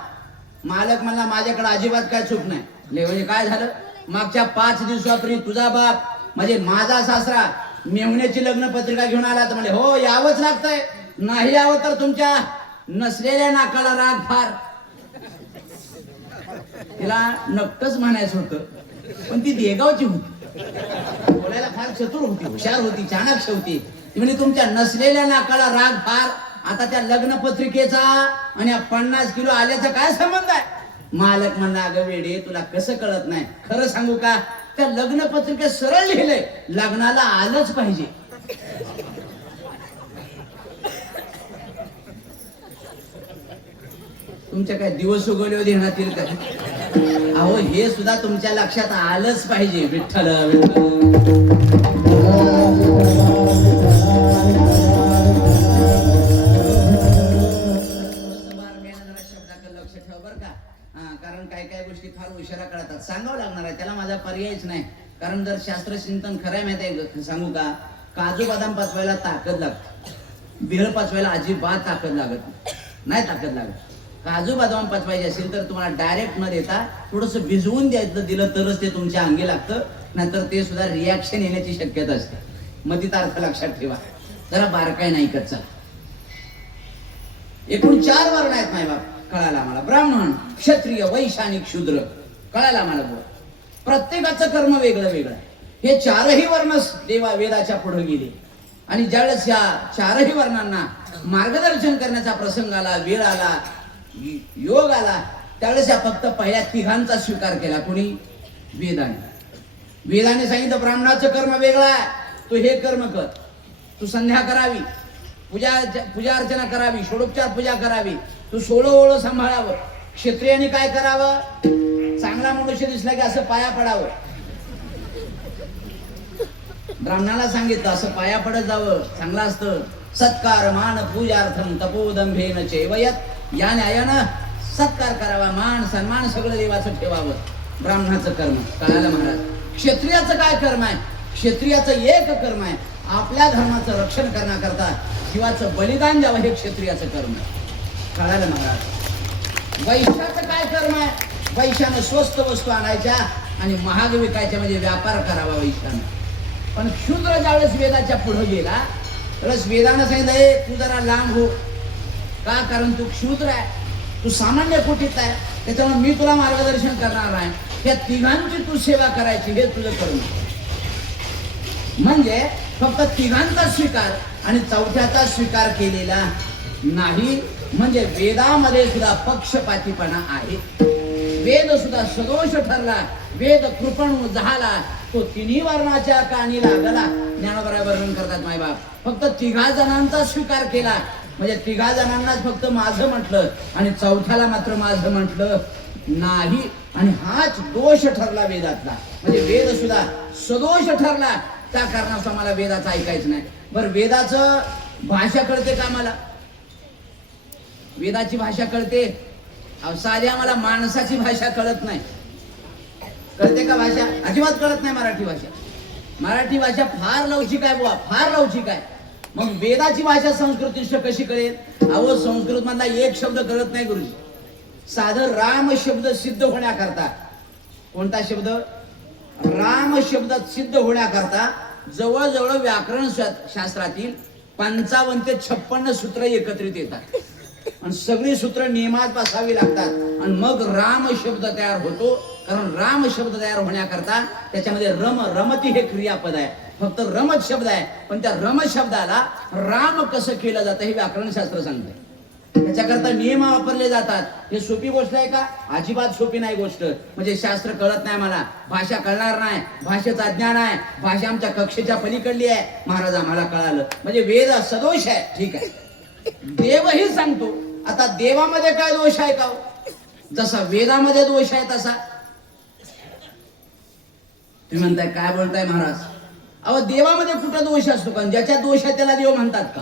मालक म्हणला माझ्याकडे अजिबात काय चूक नाही. म्हणजे काय झालं? मागच्या 5 दिवसापूर्वी तुझा बाप म्हणजे माझा सासरा मेहुण्याची लग्न पत्रिका घेऊन आला तर म्हणजे हो यावंच लागतंय, नाही यावं तर तुमच्या नसलेल्या नाकाला राग फार. तिला नक्कच म्हणायचं होतं पण ती देगावची होती, बोलायला फार चतुर होती, हुशार होती, चाणाक्ष होती. ती म्हणजे तुमच्या नसलेल्या नाकाला राग फार. आता त्या लग्न पत्रिकेचा आणि 50 किलो आल्याचा काय संबंध आहे? मालक म्हणला अगं वेडे तुला कसं कळत नाही, खरं सांगू का, त्या लग्न पत्रिकेत सरळ लिहिलंय लग्नाला आलंच पाहिजे. तुमच्या काय दिवस उगवले ध्यानात येईल का? अहो हे सुद्धा तुमच्या लक्षात आलंच पाहिजे. विठ्ठल लक्ष ठेवा बरं का. कारण काय काय गोष्टी फार उशिरा कळतात, सांगावं लागणार आहे, त्याला माझा पर्यायच नाही. कारण जर शास्त्र चिंतन खरंय माहिती आहे सांगू का, काजू बदाम पचवायला ताकद लागते, भेळ पचवायला अजिबात ताकद लागत नाही, ताकद लागत. काजू बदाम पचवायचे असेल तर तुम्हाला डायरेक्ट न देता थोडस भिजवून द्यायचं दिलं तरच ते तुमच्या अंगी लागतं, नाहीतर ते सुद्धा रिॲक्शन येण्याची शक्यता असते. मग तिचा अर्थ लक्षात ठेवा, जरा बारकाई नाही कच्चा. एकूण 4 वर्ण आहेत माय बाप, कळाला मला. ब्राह्मण, क्षत्रिय, वैश्य आणि शूद्र, कळाला मला. प्रत्येकाचं कर्म वेगळं वेगळं. हे 4ही वर्ण देवा वेदाच्या पुढे गेले आणि ज्यावेळेस या 4ही वर्णांना मार्गदर्शन करण्याचा प्रसंग आला, वेळ आला, योग आला, त्यावेळेस या फक्त पहिल्या 3घांचा स्वीकार केला. कोणी? वेदाने. वेदाने सांगितलं ब्राह्मणाचं कर्म वेगळं आहे, तू हे कर्म कर, तू संध्या करावी, पूजा अर्चना करावी, षोडोपचार पूजा करावी, तू 16 ओळ सांभाळावं. क्षत्रियाने काय करावं? चांगला मनुष्य दिसला की असं पाया पडावं. ब्राह्मणाला सांगितलं असं पाया पडत जावं, चांगलं असतं. सत्कार मान पूजार्थम तपोदंभेन चैवयत, या न्यायानं सत्कार करावा, मान सन्मान सगळं देवाचं ठेवावं. ब्राह्मणाचं कर्म कळालं महाराज. क्षत्रियाचं काय कर्म आहे? क्षत्रियाचं एक कर्म आहे, आपल्या धर्माचं रक्षण करण्याकरता जीवाचं बलिदान द्यावं, हे क्षत्रियाचं कर्म आहे. कळालं महाराज. वैश्याचं काय कर्म आहे? वैश्यानं स्वस्त वस्तू आणायच्या आणि महाग विकायच्या, म्हणजे व्यापार करावा वैश्यानं. पण क्षुद्र ज्यावेळेस वेदाच्या पुढे गेला त्यावेळेस वेदानं सांगितलं तू जरा लांब हो. का? कारण तू क्षुद्र आहे, तू सामान्य कुटीत आहे, त्याच्यामुळे मी तुला मार्गदर्शन करणार आहे. या तिघांची तू सेवा करायची, हे तुझं कर्म. म्हणजे फक्त तिघांचा स्वीकार आणि चौथ्याचा स्वीकार केलेला नाही, म्हणजे वेदामध्ये सुद्धा पक्षपातीपणा आहे. वेद सुद्धा सदोष ठरला, वेद कृपण झाला, तो तिन्ही वर्णाच्या कानी लागला. ज्ञानोबा वर्णन करतात मायबाप. फक्त तिघा जणांचा स्वीकार केला, म्हणजे तिघा जणांनाच फक्त माझं म्हटलं आणि चौथ्याला मात्र माझं म्हटलं नाही. आणि हाच दोष ठरला वेदातला, म्हणजे वेद सुद्धा सदोष ठरला. त्या कारणास्तव मला वेदाचं ऐकायचं नाही. बरं, वेदाचं भाषा कळते का मला? वेदाची भाषा कळते? साध्या मला माणसाची भाषा कळत नाही. कळते का भाषा? अजिबात कळत नाही मराठी भाषा. मराठी भाषा फार लवचिक आहे बुवा, फार लवचिक आहे. मग वेदाची भाषा संस्कृतिष्ठ कशी कळेल? अहो, संस्कृत मधला एक शब्द कळत नाही गुरुजी. साधं राम शब्द सिद्ध होण्याकरता, कोणता शब्द? राम शब्द सिद्ध होण्याकरता जवळजवळ व्याकरण शास्त्रातील 55 ते 56 सूत्र एकत्रित येतात आणि सगळी सूत्र नियमात बसावी लागतात आणि मग राम शब्द तयार होतो. कारण राम शब्द तयार होण्याकरता त्याच्यामध्ये रमती हे क्रियापद आहे, फक्त रमत शब्द आहे. पण त्या रम शब्दाला राम कसं केलं जातं हे व्याकरणशास्त्र सांगते. त्याच्याकरता नियम वापरले जातात. हे सोपी गोष्ट आहे का? अजिबात सोपी नाही गोष्ट. म्हणजे शास्त्र कळत नाही मला, भाषा कळणार नाही, भाषेचं अज्ञान आहे, भाषा आमच्या कक्षेच्या पलीकडली आहे. महाराज आम्हाला कळालं, म्हणजे वेद सदोष आहे. ठीक आहे, देवही सांगतो. आता देवामध्ये काय दोष आहे का? जसा वेदामध्ये दोष आहे तसा. तुम्ही म्हणताय काय बोलताय महाराज? अहो, देवामध्ये कुठं दोष असतो का? ज्याच्या दोष आहे त्याला देव म्हणतात का?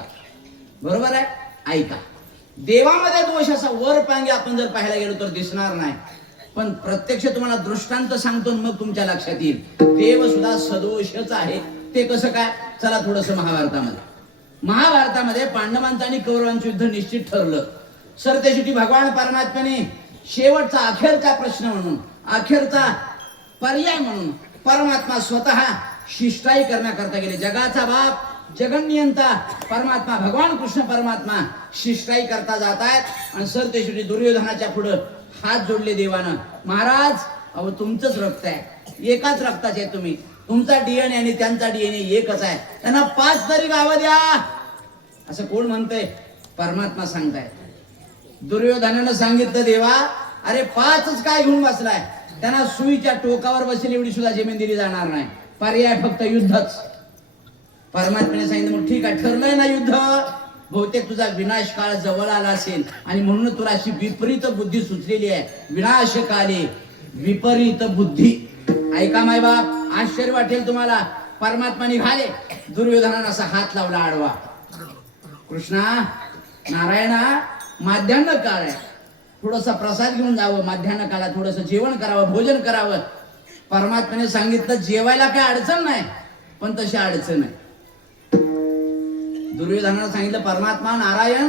बरोबर आहे. ऐका, देवामध्ये दोष असा वर पांगे आपण जर पाहायला गेलो तर दिसणार नाही, पण प्रत्यक्ष तुम्हाला दृष्टांत सांगतो मग तुमच्या लक्षात येईल. देव सुद्धा सदोषच आहे. ते कसं काय? चला थोडस महाभारतामध्ये पांडवांचं आणि कौरवांचं युद्ध निश्चित ठरलं. सरतेशेवटी भगवान परमात्म्याने शेवटचा अखेरचा प्रश्न म्हणून, अखेरचा पर्याय म्हणून परमात्मा स्वतः शिष्टाई करण्याकरता गेले. जगाचा बाप, जगन्नियंता परमात्मा भगवान कृष्ण परमात्मा शिष्टाई करता जात आहेत आणि सरतेशेवटी दुर्योधनाच्या पुढे हात जोडले देवानं. महाराज, अहो तुमचंच रक्त आहे, एकाच रक्ताचे आहे तुम्ही, तुमचा डीएनए आणि त्यांचा डीएनए एकच आहे, त्यांना 5 तरी गावं द्या. असं कोण म्हणतंय? परमात्मा सांगताय. दुर्योधनानं सांगितलं देवा, अरे 5च काय घेऊन बसलाय? त्यांना सुईच्या टोकावर बसेल एवढी सुद्धा जमीन दिली जाणार नाही, पर्याय फक्त युद्धच. परमात्म्याने सांगितलं मग ठीक आहे, ठरलंय ना युद्ध, बहुतेक तुझा विनाश काळ जवळ आला असेल आणि म्हणून तुला अशी विपरीत बुद्धी सुचलेली आहे. विनाशकाले विपरीत बुद्धी. ऐका मायबाप, आश्चर्य वाटेल तुम्हाला. परमात्मा निघाले, दुर्योधनानं असा हात लावला आडवा. कृष्णा, नारायणा, माध्यान्ह काळ आहे, थोडासा प्रसाद घेऊन जावं, माध्यान्ह काळात थोडस जेवण करावं, भोजन करावं. परमात्म्याने सांगितलं जेवायला काय अडचण नाही, पण तशी अडचण आहे. दुर्योधनानं सांगितलं परमात्मा नारायण,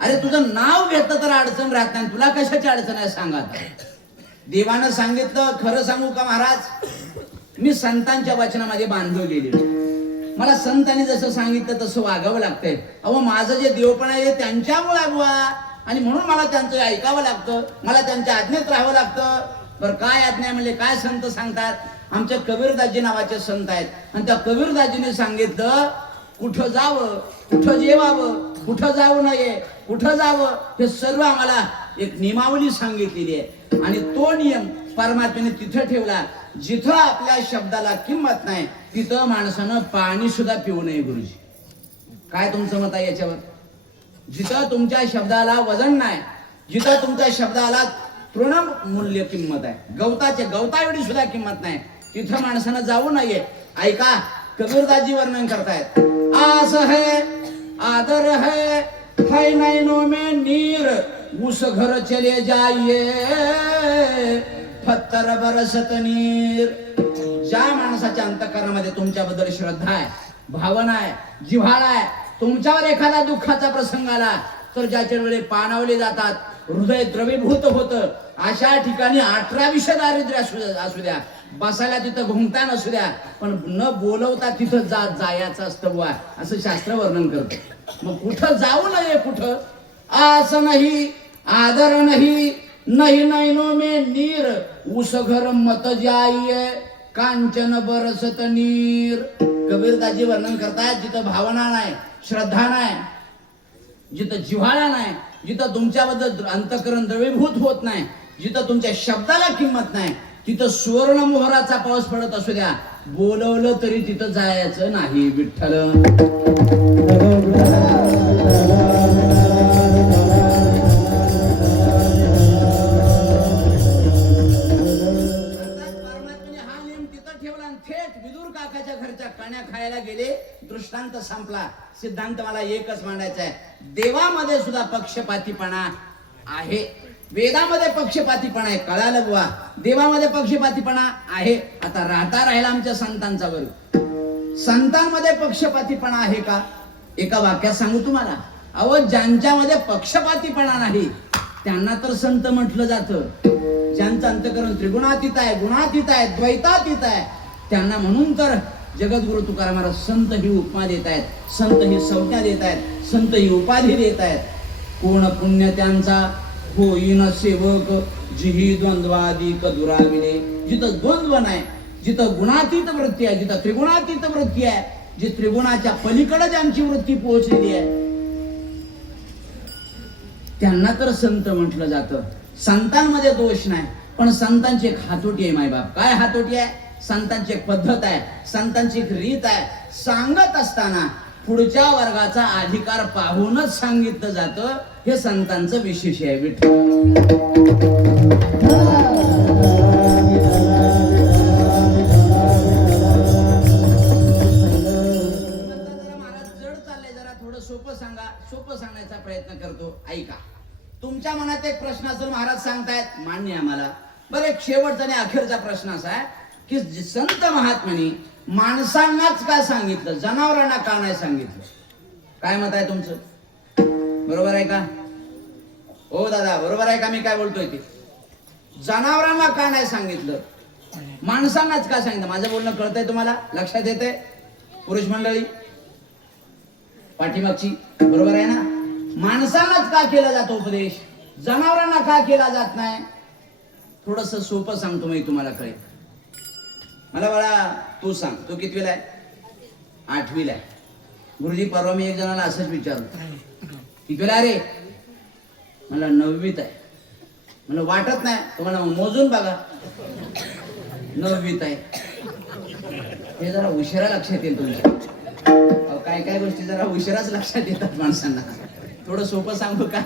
अरे तुझं नाव घेतलं तर अडचण राहत नाही, तुला कशाची अडचण आहे सांगा. देवानं सांगितलं, खरं सांगू का महाराज, मी संतांच्या वचनामध्ये बांधलो गेलेलो. मला संतांनी जसं सांगितलं तसं वागावं लागतंय. अहो, माझं जे देवपण आहे त्यांच्यामुळे बुवा, आणि म्हणून मला त्यांचं ऐकावं लागतं, मला त्यांच्या आज्ञेत राहावं लागतं. बरं, काय आज्ञा म्हणजे काय? संत सांगतात. आमच्या कबीरदासजी नावाचे संत आहेत आणि त्या कबीरदासजीने सांगितलं कुठं जावं, कुठं जेवावं, कुठं जाऊ नये, कुठं जावं, हे सर्व आम्हाला एक नियमावली सांगितलेली आहे. आणि तो नियम परमात्म्याने तिथं ठेवला, जिथं आपल्या शब्दाला किंमत नाही तिथं माणसानं पाणी सुद्धा पिऊ नये. गुरुजी, काय तुमचं मत आहे याच्यावर? जिथं तुमच्या शब्दाला वजन नाही, जिथं तुमच्या शब्दाला तृणमूल्य किंमत आहे, गवता एवढी सुद्धा किंमत नाही, तिथं माणसानं जाऊ नये. ऐका, कबीरदाजी वर्णन करतायत, आस है आदर है नैनों में नीर, उस घर चले जाइए पत्थर बरसत नीर. ज्या माणसाच्या अंतःकरणामध्ये तुमच्याबद्दल श्रद्धा आहे, भावना आहे, जिव्हाळा आहे, तुमच्यावर एखादा दुःखाचा प्रसंग आला तर ज्याच्या वेळी पाणावले जातात, हृदय द्रवीभूत होतं, अशा ठिकाणी 18 विषय दारिद्र्य असू द्या, बसायला तिथं घुमता नसू द्या, पण न बोलवता तिथं जायचं असतं बुवा, असं शास्त्र वर्णन करतं. मग कुठं जाऊ नये, कुठं आस नाही आदर नाही, नहीं नैनो में नीर, उस घर मत जाइए कांचन बरसत नीर. कबीरदाजी वर्णन करतायत, जिथं भावना नाही, श्रद्धा नाही, जिथं जिव्हाळा नाही, जिथं तुमच्याबद्दल अंतःकरण द्रवीभूत होत नाही, जिथं तुमच्या शब्दाला किंमत नाही, तिथं सुवर्ण मोहराचा पाऊस पडत असू द्या, बोलवलं तरी तिथं जायचं नाही. विठ्ठल काकाच्या घरच्या कण्या खायला गेले, दृष्टांत संपला. सिद्धांत मला एकच मांडायचा आहे, देवामध्ये सुद्धा पक्षपातीपणा आहे, वेदामध्ये पक्षपातीपणा आहे, कळालं बुवा, देवामध्ये पक्षपातीपणा आहे. आता राहिला आमच्या संतांचा वर्ग. संतांमध्ये पक्षपातीपणा आहे का? एका वाक्यात सांगू तुम्हाला, अहो ज्यांच्यामध्ये पक्षपातीपणा नाही त्यांना तर संत म्हटलं जातं. ज्यांचं अंतःकरण त्रिगुणातीत आहे, गुणातीत आहे, द्वैतातीत आहे, त्यांना म्हणून तर जगद्गुरु तुकाराम महाराज संत ही उपमा देत आहेत, संत ही संज्ञा देत आहेत, संत ही उपाधी देत आहेत. कोण पुण्य त्यांचा होईन सेवक, जिही द्वंद्वादिक दुराविले. जिथं द्वंद्व नाही, जिथं गुणातीत वृत्ती आहे, जिथं त्रिगुणातीत वृत्ती आहे, जी त्रिगुणाच्या पलीकडे ज्यांची वृत्ती पोहोचलेली आहे, त्यांना तर संत म्हटलं जातं. संतांमध्ये दोष नाही, पण संतांची एक हातोटी आहे मायबाप. काय हातोटी आहे? संतांची एक पद्धत आहे, संतांची एक रीत आहे. सांगत असताना पुढच्या वर्गाचा अधिकार पाहूनच सांगितलं जातं, हे संतांचं विशेष आहे. विठ्ठल महाराज जड चाललंय, जरा थोडं सोपं सांगा. सोपं सांगण्याचा प्रयत्न करतो, ऐका. तुमच्या मनात एक प्रश्न असेल, महाराज सांगतायत, मान्य आहे मला. बरं, एक शेवटचा आणि अखेरचा प्रश्न असा आहे की संत महात्म्यांनी माणसांनाच का सांगितलं, जनावरांना का नाही सांगितलं? काय मत आहे तुमचं? बरोबर आहे का? हो दादा, बरोबर आहे का मी काय बोलतोय ते? जनावरांना का नाही सांगितलं, माणसांनाच का सांगितलं? माझं बोलणं कळतंय तुम्हाला? लक्षात येतंय? पुरुष मंडळी पाठीमागची, बरोबर आहे ना? माणसांनाच का केला जातो उपदेश, जनावरांना का केला जात नाही? थोडस सोपं सांगतो मी, तुम्हाला कळेल. मला बाळा तू सांग, तू कितवीला आहे? 8वीला आहे. गुरुजी परवा मी एक जणाला असंच विचारलं, कितवीला रे? मला 9वीत आहे. मला वाटत नाही, तुम्हाला मोजून बघा, 9वीत आहे. हे जरा उशिरा लक्षात येईल तुमच्या. काय काय गोष्टी जरा उशिराच लक्षात येतात माणसांना. थोडं सोपं सांगू का?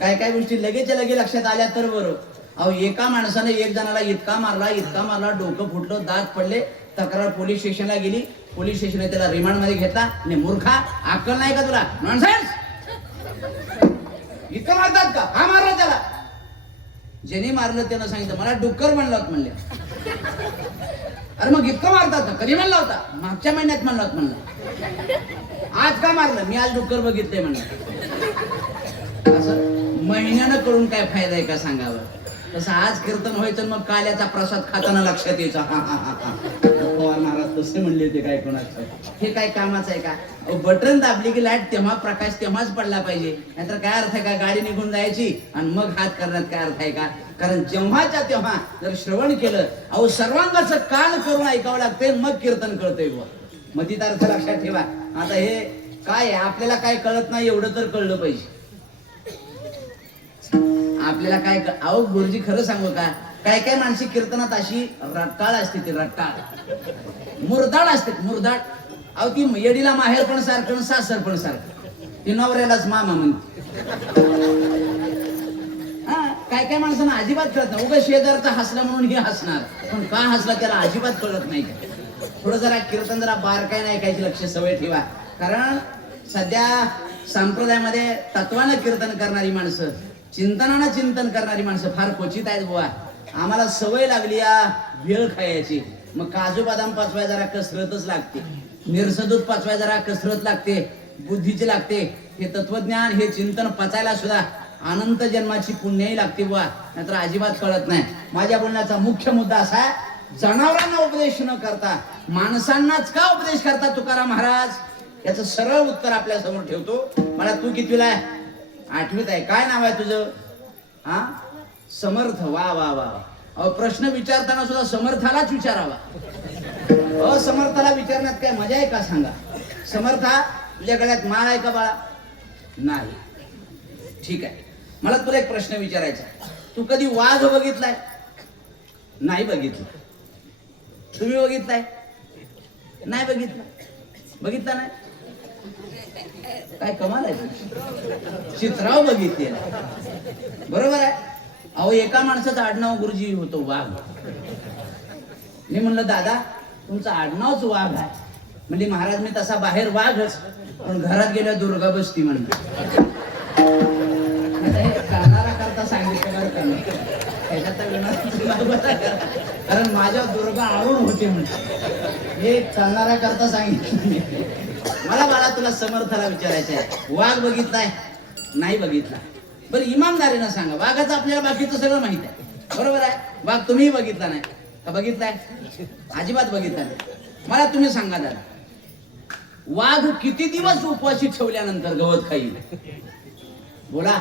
काय काय गोष्टी लगेच लक्षात आल्या तर बरं. अहो एका माणसाने एक जणाला इतका मारला, डोकं फुटलं, दात पडले, तक्रार पोलीस स्टेशनला गेली. पोलीस स्टेशनने त्याला रिमांड मध्ये घेतला. आणि मूर्खा, अक्कल नाही का तुला? नॉनसेन्स, इतकं मारतात का? हा मारला त्याला. ज्याने मारलं त्यानं सांगितलं मला डुक्कर म्हणला होता म्हणले. अरे मग इतकं मारतात का? कधी म्हणला होता? मागच्या महिन्यात म्हणला होता म्हणला. आज का मारलं? मी आज डुक्कर बघितलंय म्हणलं. असं महिन्यानं करून काय फायदा आहे का सांगावं? तसं आज कीर्तन व्हायचं, मग काल्याचा प्रसाद खाताना लक्षात यायचा, हा हा हा हा महाराज तसे म्हणले ते काय कोणाचं? हे काय कामाचं आहे का? बटन दाबली की लाईट तेव्हा प्रकाश तेव्हाच पडला पाहिजे, नाहीतर काय अर्थ आहे का? गाडी निघून जायची आणि मग हात करण्यात काय अर्थ आहे का? कारण जेव्हाच्या तेव्हा जर श्रवण केलं, अहो सर्वांगाचं कान करून ऐकावं लागतंय, मग कीर्तन कळतंय. मग तिथं अर्थ लक्षात ठेवा. आता हे काय आहे, आपल्याला काय कळत नाही एवढं तर कळलं पाहिजे. आपल्याला काय, अहो गुरुजी खरं सांगू का, काय काय मानसिक कीर्तनात अशी रट्टाळ असते, ती रट्टाळ मुरदाड असते, मुरदाड. अहो ती येडीला माहेर पण सारखं, सासर पण सारखं, ती नवऱ्यालाच मामा म्हणते. हा, काय काय माणसांना अजिबात कळत नाही. उगा शेजारचा हसला म्हणून हे हसणार, पण का हसला त्याला अजिबात कळत नाही. थोडं जरा कीर्तन जरा बारकाईने ऐकायची लक्ष सवय ठेवा. कारण सध्या संप्रदायामध्ये तत्वानं कीर्तन करणारी माणसं, चिंतनानं चिंतन करणारी माणसं फार क्वचित आहेत बुवा. आम्हाला सवय लागली या भेळ खायची. मग काजू बदाम पचवाय जरा कसरतच लागते, निरसदूत पचवाय जरा कसरत लागते, बुद्धीची लागते. हे तत्वज्ञान, हे चिंतन पचायला सुद्धा अनंत जन्माची पुण्याही लागते बुवा, नाहीतर अजिबात कळत नाही. माझ्या बोलण्याचा मुख्य मुद्दा असा आहे, जनावरांना उपदेश न करता माणसांनाच का उपदेश करता तुकाराम महाराज, याचं सरळ उत्तर आपल्या समोर ठेवतो. मला तू कितवीला आहे? 8वीत आहे. काय नाव आहे तुझं? हा, समर्थ. वा वा वा. अहो, प्रश्न विचारताना सुद्धा समर्थालाच विचारावा. असमर्थाला विचारण्यात काय मजा आहे का सांगा? समर्था, तुझ्या गळ्यात माळ आहे का बाळा? नाही. ठीक आहे, मला तुला एक प्रश्न विचारायचा. तू कधी वाघ बघितलाय? नाही बघितला. तुम्ही बघितलाय? नाही बघितला. बघितला नाही? काय कमाल आहे. चित्राव बघितले, बरोबर आहे. अहो, एका माणसाचं आडनाव गुरुजी होतो वाघ. मी म्हणलं दादा तुमचं आडनावच वाघ आहे. म्हणजे महाराज मी तसा बाहेर वाघच, पण घरात गेल्या दुर्गा बसती म्हणतो. करणारा करता सांगितलं कारण माझ्या दुर्गा आवड होते म्हणते. हे चालणारा करता सांगितलं. मला बाळा तुला समर्थाला विचारायचं आहे, वाघ बघितलाय? नाही बघितला. बरं इमानदारीनं सांगा, वाघाचं आपल्याला बाकीचं सगळं माहित आहे, बरोबर आहे. वाघ तुम्ही बघितला नाही का? बघितलाय? अजिबात बघितला नाही. मला तुम्ही सांगा दादा, वाघ किती दिवस उपवासी ठेवल्यानंतर गवत खाईल? बोला.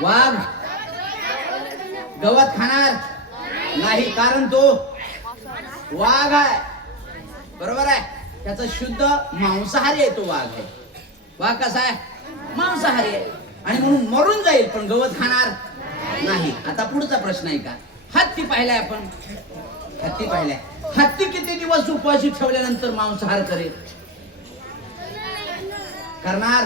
वाघ गवत खाणार नाही, कारण तो वाघ आहे, बरोबर आहे. त्याचा शुद्ध मांसाहारी आहे तो वाघ आहे. वाघ कसा आहे? मांसाहारी आहे, आणि म्हणून मरून जाईल पण गवत खाणार नाही. आता पुढचा प्रश्न आहे का? हत्ती पाहिलाय आपण? हत्ती पाहिलाय. हत्ती किती दिवस उपवासी ठेवल्यानंतर मांसाहार करेल? करणार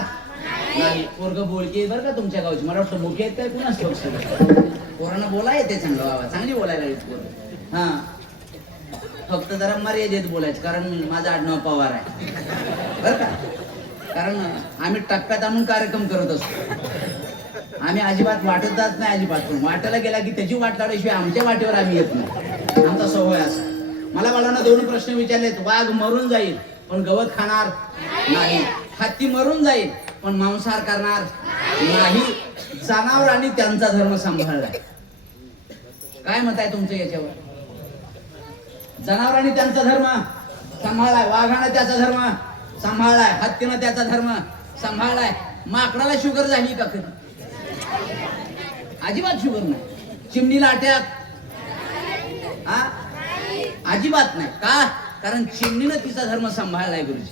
नाही. पोरग बोलकी बरं का तुमच्या गावची, मला वाटतं मोठी आहेत काय कुणाच ठेवतो. पोरांना बोला येते चांगलं बाबा, चांगली बोलायला लागली पोरं. हा, फक्त जरा मर्यादेत बोलायचं, कारण माझं आडनाव पवार आहे बरं का. कारण आम्ही टप्प्यात आणून कार्यक्रम करत असतो. आम्ही अजिबात वाटत जात नाही, अजिबात. पण वाटायला गेला की त्याची वाट लावल्याशिवाय आमच्या वाटेवर आम्ही येत नाही. आमचा स्वभाव असा. मला बाळांना 2 प्रश्न विचारलेत. वाघ मरून जाईल पण गवत खाणार नाही. हत्ती मरून जाईल पण मांसाहार करणार नाही. जनावरांनी त्यांचा धर्म सांभाळलाय. काय मत आहे तुमचं याच्यावर? जनावरांनी त्यांचा धर्म सांभाळलाय, वाघानं त्याचा धर्म सांभाळलाय, हत्तीनं त्याचा धर्म सांभाळलाय. माकडाला शुगर झाली का कधी? अजिबात शुगर नाही. चिमणीला अटॅक? हा, अजिबात नाही. का? कारण चिमणीनं तिचा धर्म सांभाळलाय गुरुजी.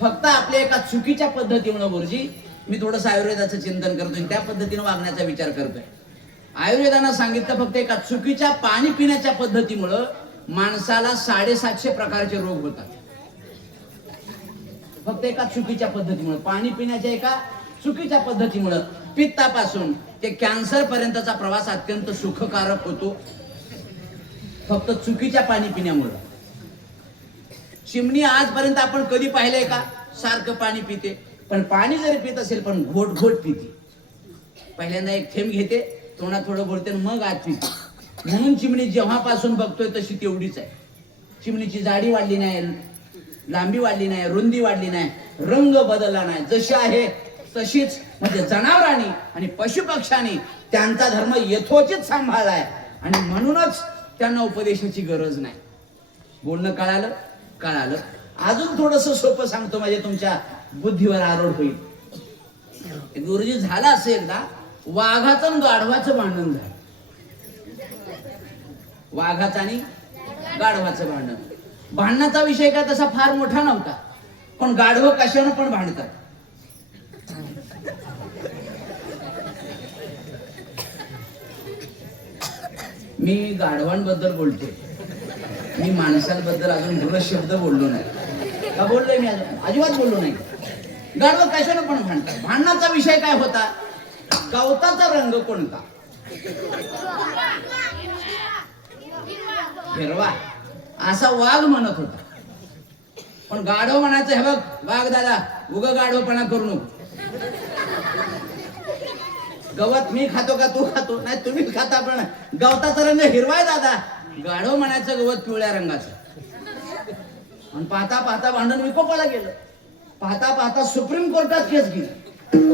फक्त आपल्या एका चुकीच्या पद्धतीमुळे गुरुजी, मी थोडंसं आयुर्वेदाचं चिंतन करतोय, त्या पद्धतीनं वागण्याचा विचार करतोय. आयुर्वेदानं सांगितलं फक्त एका चुकीच्या पाणी पिण्याच्या पद्धतीमुळं माणसाला 750 प्रकारचे रोग होतात. फक्त एका चुकीच्या पद्धतीमुळे, पाणी पिण्याच्या एका चुकीच्या पद्धतीमुळे पित्तापासून ते कॅन्सर पर्यंतचा प्रवास अत्यंत सुखकारक होतो, फक्त चुकीच्या पाणी पिण्यामुळे. चिमणी आजपर्यंत आपण कधी पाहिलंय का सारखं पाणी पिते? पण पाणी जरी पित असेल पण घोट घोट पिते. पहिल्यांदा एक थेंब घेते, तोंडात थोडं बोलते, मग आत पिते. म्हणून चिमणी जेव्हापासून बघतोय तशी तेवढीच आहे. चिमणीची जाडी वाढली नाही, लांबी वाढली नाही, रुंदी वाढली नाही, रंग बदलला नाही, जशी आहे तशीच. म्हणजे जनावरांनी आणि पशुपक्ष्यांनी त्यांचा धर्म यथोचित सांभाळलाय, आणि म्हणूनच त्यांना उपदेशाची गरज नाही. बोलणं कळालं? कळालं. अजून थोडस सोपं सांगतो, म्हणजे तुमच्या बुद्धीवर आरोढ होईल. गुरुजी, झालं असं एकदा वाघाचं आणि गाढवाचं भांडण झालं. वाघाचं आणि गाढवाचं भांडण. भांडणाचा विषय काय तसा फार मोठा नव्हता, पण गाढव कशानं पण भांडतात. मी गाढवांबद्दल बोलते, मी माणसांबद्दल अजून दुसरा शब्द बोललो नाही. का बोललोय मी? अजिबात बोललो नाही. गाढव कशानं पण भांडतात. भांडणाचा विषय काय होता? गवताचा रंग कोणता? हिरवा. असा वाघ म्हणत होता. पण गाढव म्हणायचं, हे बघ वाघ दादा, उग गाढवपणा करू नको. गवत मी खातो का तू खातो? नाही तुम्ही खाता, पण गवताचा रंग हिरवा आहे दादा. गाढव म्हणायचं गवत पिवळ्या रंगाचं. आणि पाहता पाहता भांडण विकोपाला गेलं. पाहता पाहता सुप्रीम कोर्टात केस गेली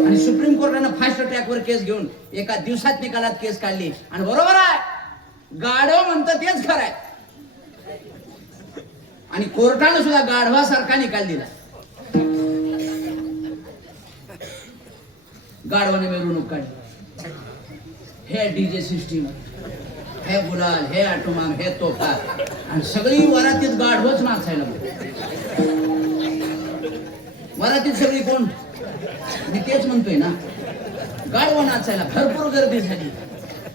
आणि सुप्रीम कोर्टानं फास्ट ट्रॅकवर केस घेऊन एका दिवसात निकालात केस काढली. आणि बरोबर आहे, गाढव म्हणतं तेच खरं आहे. आणि कोर्टानं सुद्धा गाढवासारखा निकाल दिला. गाढवाने मिरवणूक काढली. हे डीजे सिस्टीम, हे गुलाल, हे आटोमाम, हे तोफा, आणि सगळी वरातीत गाढवच नाचायला लागली. वरातीत सगळी कोण? मी तेच म्हणतोय ना, गाढव नाचायला भरपूर गर्दी झाली.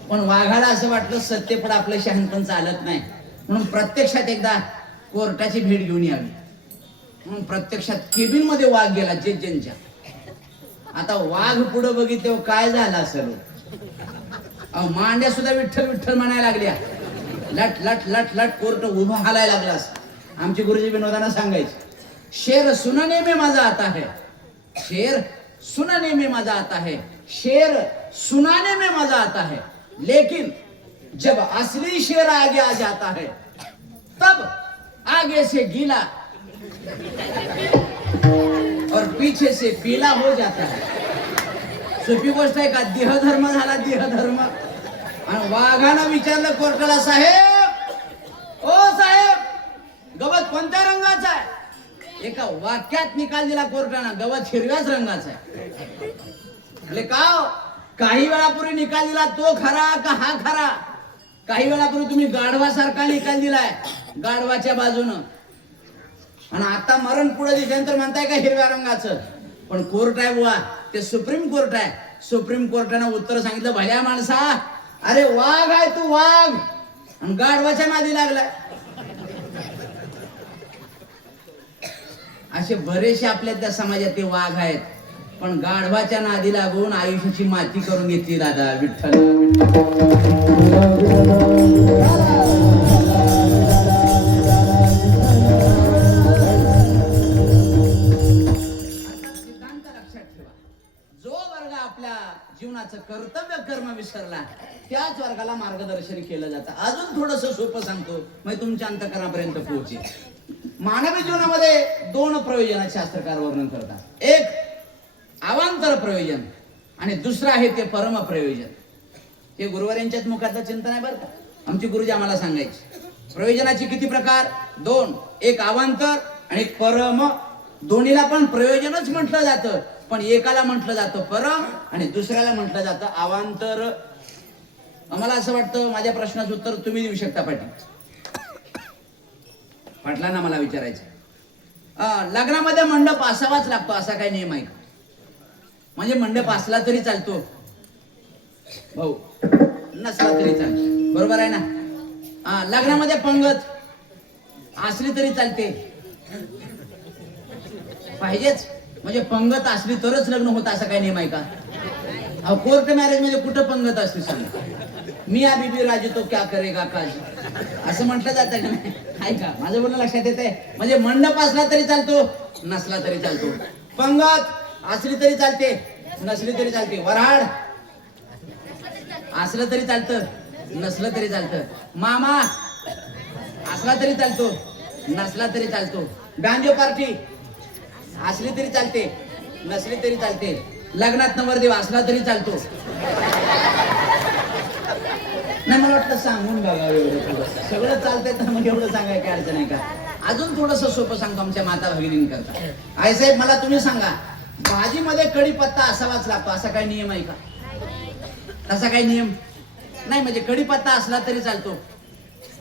पण वाघाला असं वाटलं सत्य पण आपलं शहाणपण चालत नाही, म्हणून प्रत्यक्षात एकदा कोर्टाची भेट घेऊन यावी. म्हणून प्रत्यक्षात केबिन मध्ये वाघ गेला जजेंच्या. आता वाघ पुढे बघितल्यावर काय झालं असेल? मांड्या सुद्धा विठ्ठल विठ्ठल म्हणायला लागल्या. लट लट लट लट कोर्ट उभा हालायला लागला असं. आमचे गुरुजी विनोदाना सांगायचे, शेर सुनने में मजा आता है, शेर सुनने में मजा आता है, शेर सुनाने में मजा आता है, लेकिन जब असली शेर आगे आ जाता है तब आगे से गीला और पीछे से पीला हो जाता है. सोपी गोष्ट आहे का? देहधर्म झाला, देहधर्म. आणि वाघानं विचारलं कोर्टाला, साहेब ओ साहेब, गवत कोणत्या रंगाचा आहे? एका वाक्यात निकाल दिला कोर्टानं, गवत हिरव्याच रंगाचा आहे. म्हणजे का? काही वेळापूर्वी निकाल दिला तो खरा का हा खरा? काही वेळापूर्वी तुम्ही गाढवासारखा निकाल दिलाय, गाढवाच्या बाजूनं. आणि आता मरण पुढे दिल्यानंतर म्हणताय का हिरव्या रंगाचं? पण कोर्ट आहे बुवा, ते सुप्रीम कोर्ट आहे. सुप्रीम कोर्टानं उत्तर सांगितलं, भल्या माणसा, अरे वाघ आहे तू, वाघ, आणि गाढवाच्या नादी लागलाय. असे बरेचसे आपल्या त्या समाजात ते वाघ आहेत, पण गाढवाच्या नादी लागून आयुष्याची माती करून घेतली दादा. विठ्ठल जीवनाचं कर्तव्य कर्म विसरला, त्याच वर्गाला मार्गदर्शन केलं जातं. अजून थोडस सोपं सांगतो, मग तुमच्या अंतःकरणापर्यंत पोहोचेल. मानवी जीवनामध्ये दोन प्रयोजनाचे शास्त्रकार वर्णन करतात. एक अवांतर प्रयोजन आणि दुसरं आहे ते परम प्रयोजन. हे गुरुवार मुखातलं चिंतन आहे बरं का. आमचे गुरुजी आम्हाला सांगायचे, प्रयोजनाचे किती प्रकार? दोन. एक अवांतर आणि एक परम. दोन्हीला पण प्रयोजनच म्हटलं जातं, पण एकाला म्हटलं जातं परम आणि दुसऱ्याला म्हटलं जातं अवांतर. आम्हाला असं वाटतं, माझ्या प्रश्नाचं उत्तर तुम्ही देऊ शकता पाटील. पाटलांना मला विचारायचं, लग्नामध्ये मंडप असावाच लागतो असा काही नियम आहे का? म्हणजे मंडप असला तरी चालतो भाऊ, नसला तरी चालतो, बरोबर आहे ना? लग्नामध्ये पंगत असली तरी चालते, पाहिजेच. म्हणजे पंगत असली तरच लग्न होतं असं काही नियम आहे का? कोर्ट मॅरेज मध्ये कुठं पंगत असते सांगा? मिया बीबी राजी तो क्या करेगा काजी असं म्हटलं जातं का नाही? ऐका, माझं बोलणं लक्षात येत आहे. म्हणजे मंडप असला तरी चालतो, नसला तरी चालतो. पंगत असली तरी चालते, नसली तरी चालते. वऱ्हाड असलं तरी चालतं, नसलं तरी चालतं. मामा असला तरी चालतो, नसला तरी चालतो. गांजो पार्टी असली तरी चालते, नसली तरी चालते. लग्नात नवरदेव असला तरी चालतो. नाही, मला वाटतं सांगून बघा, एवढं सगळं चालतंय तर मग एवढं सांगाय काय अडचण आहे का? अजून थोडस सोपं सांगतो आमच्या माता भगिनींकरता. आई साहेब, मला तुम्ही सांगा, भाजीमध्ये कढीपत्ता असावाच लागतो असा काही नियम आहे का? तसा काही नियम नाही. म्हणजे कढीपत्ता असला तरी चालतो,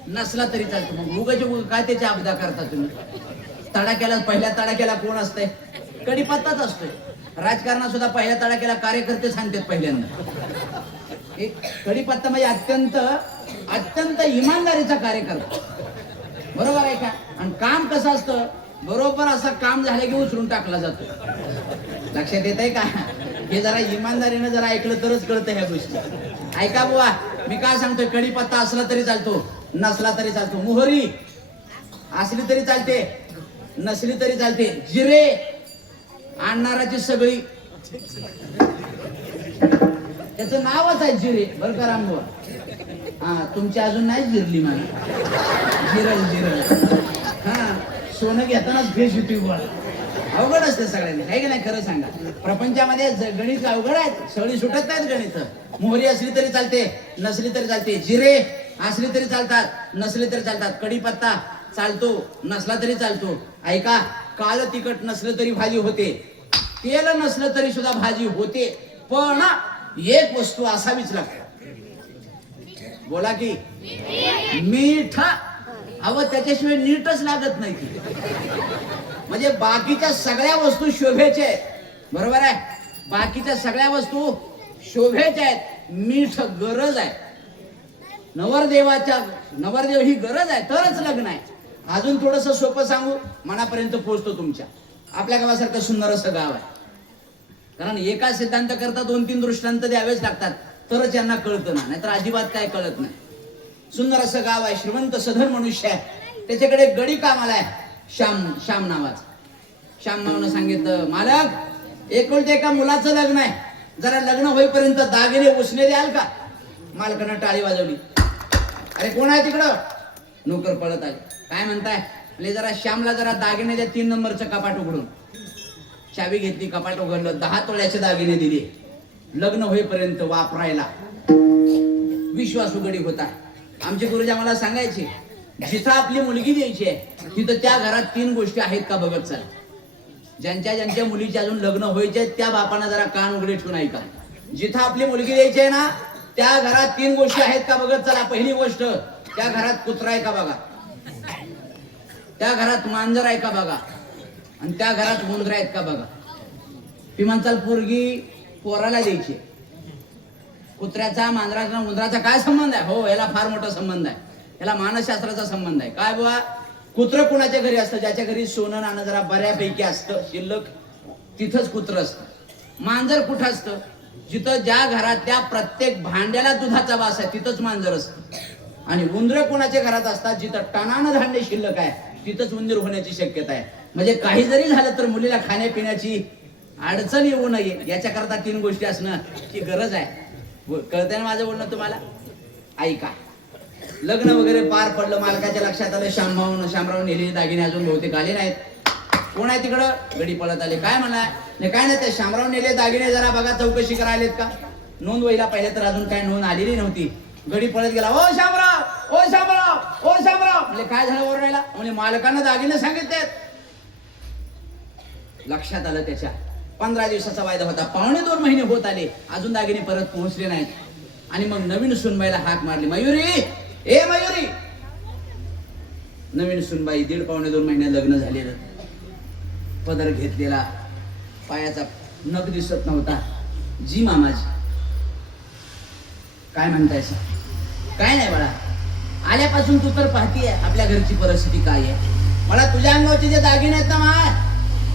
नसला तरी चालतो. मग उगाचे काय त्याची अबदा करता तुम्ही? तडाक्याला, पहिल्या तडाक्याला कोण असतंय? कढीपत्ताच असतोय. राजकारणात सुद्धा पहिल्या तडाक्याला कार्यकर्ते सांगतात पहिल्यांदा. एक कढीपत्ता म्हणजे अत्यंत अत्यंत इमानदारीचा कार्यकर्ता, बरोबर आहे का? आणि काम कसं असतं, बरोबर असं काम झालं की उचलून टाकला जातो. लक्षात येत आहे का? हे जरा इमानदारीनं जरा ऐकलं तरच कळतं ह्या गोष्टी. ऐका बुवा, मी काय सांगतोय, कढीपत्ता असला तरी चालतो, नसला तरी चालतो. मोहरी असली तरी चालते, नसली तरी चालते. जिरे आणणाराची सगळी, त्याचं नावच आहे जिरे बरं का रामबुवा. हा तुमची अजून नाही जिरली मला. जिरल जिरल. हा सोनं घेतानाच भेस होती गोळा. अवघड असते सगळ्यांनी, आहे की नाही? खरं सांगा, प्रपंचामध्ये गणित अवघड आहेत, सगळी सुटत नाहीत गणित. मोहरी असली तरी चालते, नसली तरी चालते. जिरे असली तरी चालतात, नसली तरी चालतात. कढीपत्ता चालतो, नसला तरी चालतो. ऐका, काळ तिखट नसलं तरी भाजी होते, तेल नसलं तरी सुद्धा भाजी होते, पण एक वस्तू असावीच लागते. बोला की मीठ. अव त्याच्याशिवाय नीटच लागत नाही ती. म्हणजे बाकीच्या सगळ्या वस्तू शोभेच्या आहेत, बरोबर आहे? बाकीच्या सगळ्या वस्तू शोभेच्या आहेत, मीठ गरज आहे. नवरदेव ही गरज आहे, तरच लग्न आहे. अजून थोडस सोपं सांगू, मनापर्यंत पोहोचतो तुमच्या. आपल्या गावासारखं सुंदर असं गाव आहे, कारण एका सिद्धांत करता 2-3 दृष्टांत द्यावेच लागतात, तरच यांना कळतं ना, नाहीतर अजिबात काय कळत नाही. सुंदर असं गाव आहे, श्रीमंत सधन मनुष्य आहे. त्याच्याकडे गडी कामाला आहे, श्याम नावाचा. श्याम नावानं सांगितलं, मालक एकुलते एका मुलाचं लग्न आहे, जरा लग्न होईपर्यंत दागिने उसने द्याल का? मालकानं टाळी वाजवली. अरे कोण आहे तिकडं? नोकर पळत आले. काय म्हणताय? म्हणजे जरा श्यामला जरा दागिने द्या, 3 नंबरचं कपाट उघडून. चावी घेतली, कपाट उघडलं, 10 तोळ्याचे दागिने दिले, लग्न होईपर्यंत वापरायला. विश्वासू गडी होता. आमचे गुरुजी आम्हाला सांगायचे, जिथं आपली मुलगी द्यायची आहे तिथं त्या घरात 3 गोष्टी आहेत का बघत चला. ज्यांच्या मुलीचे अजून लग्न व्हायचे त्या बापांना जरा कान उघडे ठेवून ऐका. जिथं आपली मुलगी द्यायची आहे ना, त्या घरात 3 गोष्टी आहेत का बघत चला. पहिली गोष्ट, त्या घरात कुत्रा आहे का बघा, त्या घरात मांजर आहे का बघा, आणि त्या घरात उंदरा आहेत का बघा. ती म्हणताल पोरगी पोराला द्यायची, कुत्र्याचा मांजराचा उंदराचा काय संबंध आहे? हो, याला फार मोठा संबंध आहे, याला मानसशास्त्राचा संबंध आहे. काय बुवा, कुत्र कुणाच्या घरी असतं? ज्याच्या घरी सोनं नाणं जरा बऱ्यापैकी असतं शिल्लक, तिथंच कुत्र असतं. मांजर कुठं असतं? जिथं ज्या घरात त्या प्रत्येक भांड्याला दुधाचा वास आहे तिथंच मांजर असतं. आणि उंदर कोणाच्या घरात असतात? जिथं टणानं धान्य शिल्लक आहे तिथंच उंदीर होण्याची शक्यता आहे. म्हणजे काही जरी झालं तर मुलीला खाण्यापिण्याची अडचण येऊ नये याच्याकरता 3 गोष्टी असणं ही गरज आहे. कळतंय ना माझं बोलणं तुम्हाला? ऐका, लग्न वगैरे पार पडलं, मालकाच्या लक्षात आलं शामराव नेलेले दागिने अजून बहुतेक आले नाहीत. कोण आहे तिकडं? गडी पळत आले. काय म्हणा? काय नाही, ते शामराव नेले दागिने जरा बघा, चौकशी करायलेत का? नोंद व्हायला पाहिजे तर अजून काय नोंद आलेली नव्हती. गडी पळत गेला, ओ शामराव, ओ शामराव, ओ शामराव. म्हणजे काय झालं ओरडायला? म्हणजे मालकानं दागिने सांगितले. लक्षात आलं त्याच्या. 15 दिवसाचा वायदा होता, 1.25 महिने होत आले, अजून दागिने परत पोहोचले नाहीत. आणि मग नवीन सुनबाईला हाक मारली, मयुरी, ए मयुरी. नवीन सुनबाई, 1.5-1.25 महिने लग्न झालेलं, पदर घेतलेला, पायाचा नख दिसत नव्हता. जी मामाजी, काय म्हणताय? काय नाही बाळा, आल्यापासून तू तर पाहतीये आपल्या घरची परिस्थिती काय आहे. मला तुझ्या अंगावरचे जे दागिने आहेत ना,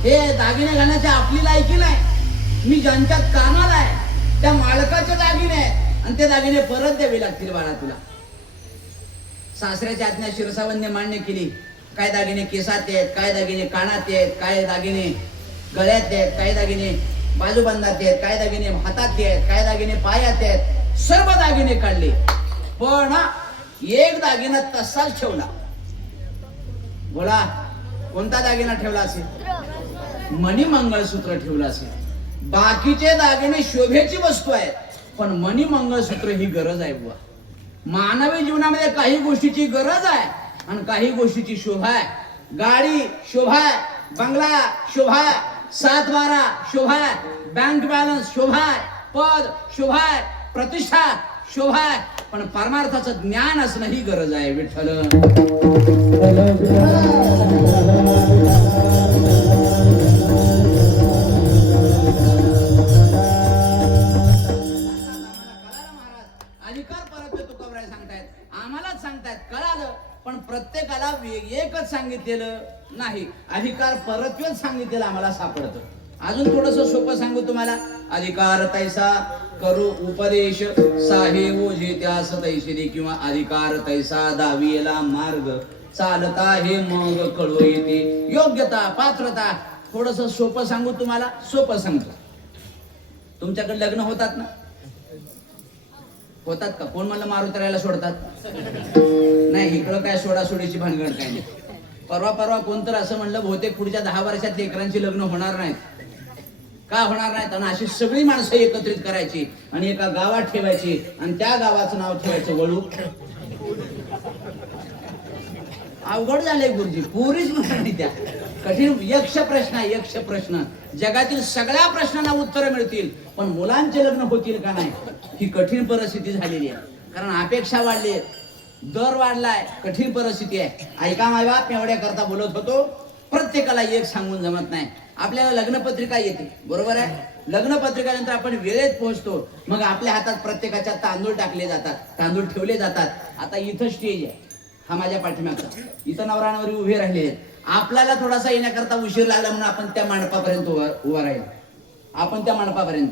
हे दागिने घालण्याची आपली लायकी नाही. मी ज्यांच्यात कामाला आहे त्या मालकाचे दागिने आहेत, आणि ते दागिने परत द्यावे लागतील बाळा तुला. सासऱ्याची आज्ञा शिरसावंतने मान्य केली. काय दागिने केसात आहेत, काय दागिने कानात आहेत, काय दागिने गळ्यात आहेत, काय दागिने बाजूबंदात आहेत, काय दागिने हातात आहेत, काय दागिने पायात आहेत. सर्व दागिने काढले, पण एक दागिना तसाच ठेवला. बोला, कोणता दागिना ठेवला असेल? मणी मंगळसूत्र ठेवलं असेल. बाकीचे दागिने शोभेची वस्तू आहेत, पण मणी मंगळसूत्र ही गरज आहे बुवा. मानवी जीवनामध्ये काही गोष्टीची गरज आहे आणि काही गोष्टीची शोभा आहे. गाडी शोभा आहे, बंगला शोभा आहे, 7-12 शोभा आहे, बँक बॅलन्स शोभा आहे, पद शोभा आहे, प्रतिष्ठा शोभा आहे, पण परमार्थाचं ज्ञान असणं ही गरज आहे. विठ्ठल अधिकार परत तुकोबराय सांगतायत, आम्हालाच सांगतायत, कळालं, पण प्रत्येकाला एकच सांगितलेलं नाही. अधिकार परत्वेच सांगितलेलं आम्हाला सापडतं. अजून थोडस सोपं सांगू तुम्हाला. अधिकार तैसा करू उपदेश साहे ओझे त्यास तैशिरी, किंवा अधिकार तैसा दावियेला मार्ग चालता हे मग कळू येते. योग्यता पात्रता थोडस सोपं सांगू तुम्हाला, सोपं सांगतो. तुमच्याकडे लग्न होतात ना, होतात का? कोण म्हणलं मारुतऱ्याला सोडतात? नाही, इकडं काय सोडासोडीची भानगड काय नाही. परवा कोणतर असं म्हणलं बहुतेक पुढच्या 10 वर्षात लेकरांची लग्न होणार नाहीत. का होणार नाहीत? आणि अशी सगळी माणसं एकत्रित करायची आणि एका गावात ठेवायची आणि त्या गावाचं नाव ठेवायचं वळू. अवघड झालंय गुरुजी, पुरीच नाही त्या. कठीण यक्ष प्रश्न आहे, यक्ष प्रश्न. जगातील सगळ्या प्रश्नांना उत्तरं मिळतील, पण मुलांचे लग्न होतील का नाही ही कठीण परिस्थिती झालेली आहे. कारण अपेक्षा वाढली, दर वाढलाय, कठीण परिस्थिती आहे. ऐका मायबाप, एवढ्या करता बोलत होतो. प्रत्येकाला एक सांगून जमत नाही. आपल्याला लग्नपत्रिका येते, बरोबर आहे. लग्नपत्रिकानंतर आपण वेळेत पोहोचतो. मग आपल्या हातात प्रत्येकाच्या तांदूळ टाकले जातात, तांदूळ ठेवले जातात. आता इथं स्टेज आहे, हा माझ्या पाठीमागचा, इथं नवरा नवरी उभे राहिले आहेत. आपल्याला थोडासा येण्याकरता उशीर लागला म्हणून आपण त्या मंडपापर्यंत उभा राहील, आपण त्या मंडपापर्यंत.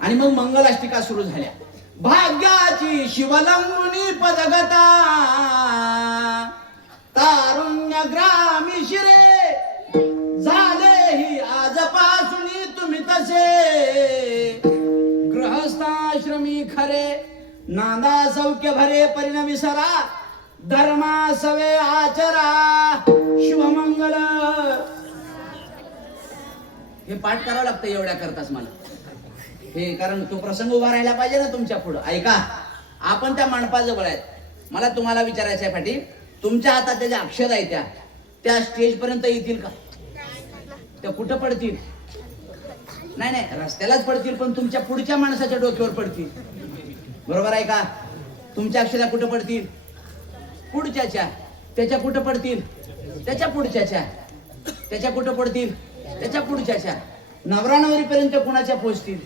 आणि मग मंगलाष्टिका सुरू झाल्या. भाग्याची शिवलंगुनी पदगता तारुण्य ग्रामी शिरे झाले ही आजपासून तुम्ही तसे ग्रहस्थाश्रमी खरे नांदा सौख्य भरे परिणमी सरा धर्मा सवे आचरा शुभमंगल. हे पाठ करावं लागतं एवढ्या करताच मला हे, कारण तो प्रसंग उभा राहायला पाहिजे ना तुमच्या पुढं. ऐका, आपण त्या मंडपाजवळ आहेत. मला तुम्हाला विचारायचं आहे पाटील, तुमच्या हातात त्याच्या अक्षर आहे त्या स्टेज पर्यंत येतील का? त्या कुठं पडतील? नाही नाही, रस्त्यालाच पडतील, पण तुमच्या पुढच्या माणसाच्या डोक्यावर पडतील, बरोबर आहे का? तुमच्या अक्षरा कुठं पडतील? पुढच्याच्या. त्याच्या कुठं पडतील? त्याच्या पुढच्याच्या. त्याच्या कुठं पडतील? त्याच्या पुढच्याच्या. नवरा नवरीपर्यंत कुणाच्या पोहोचतील?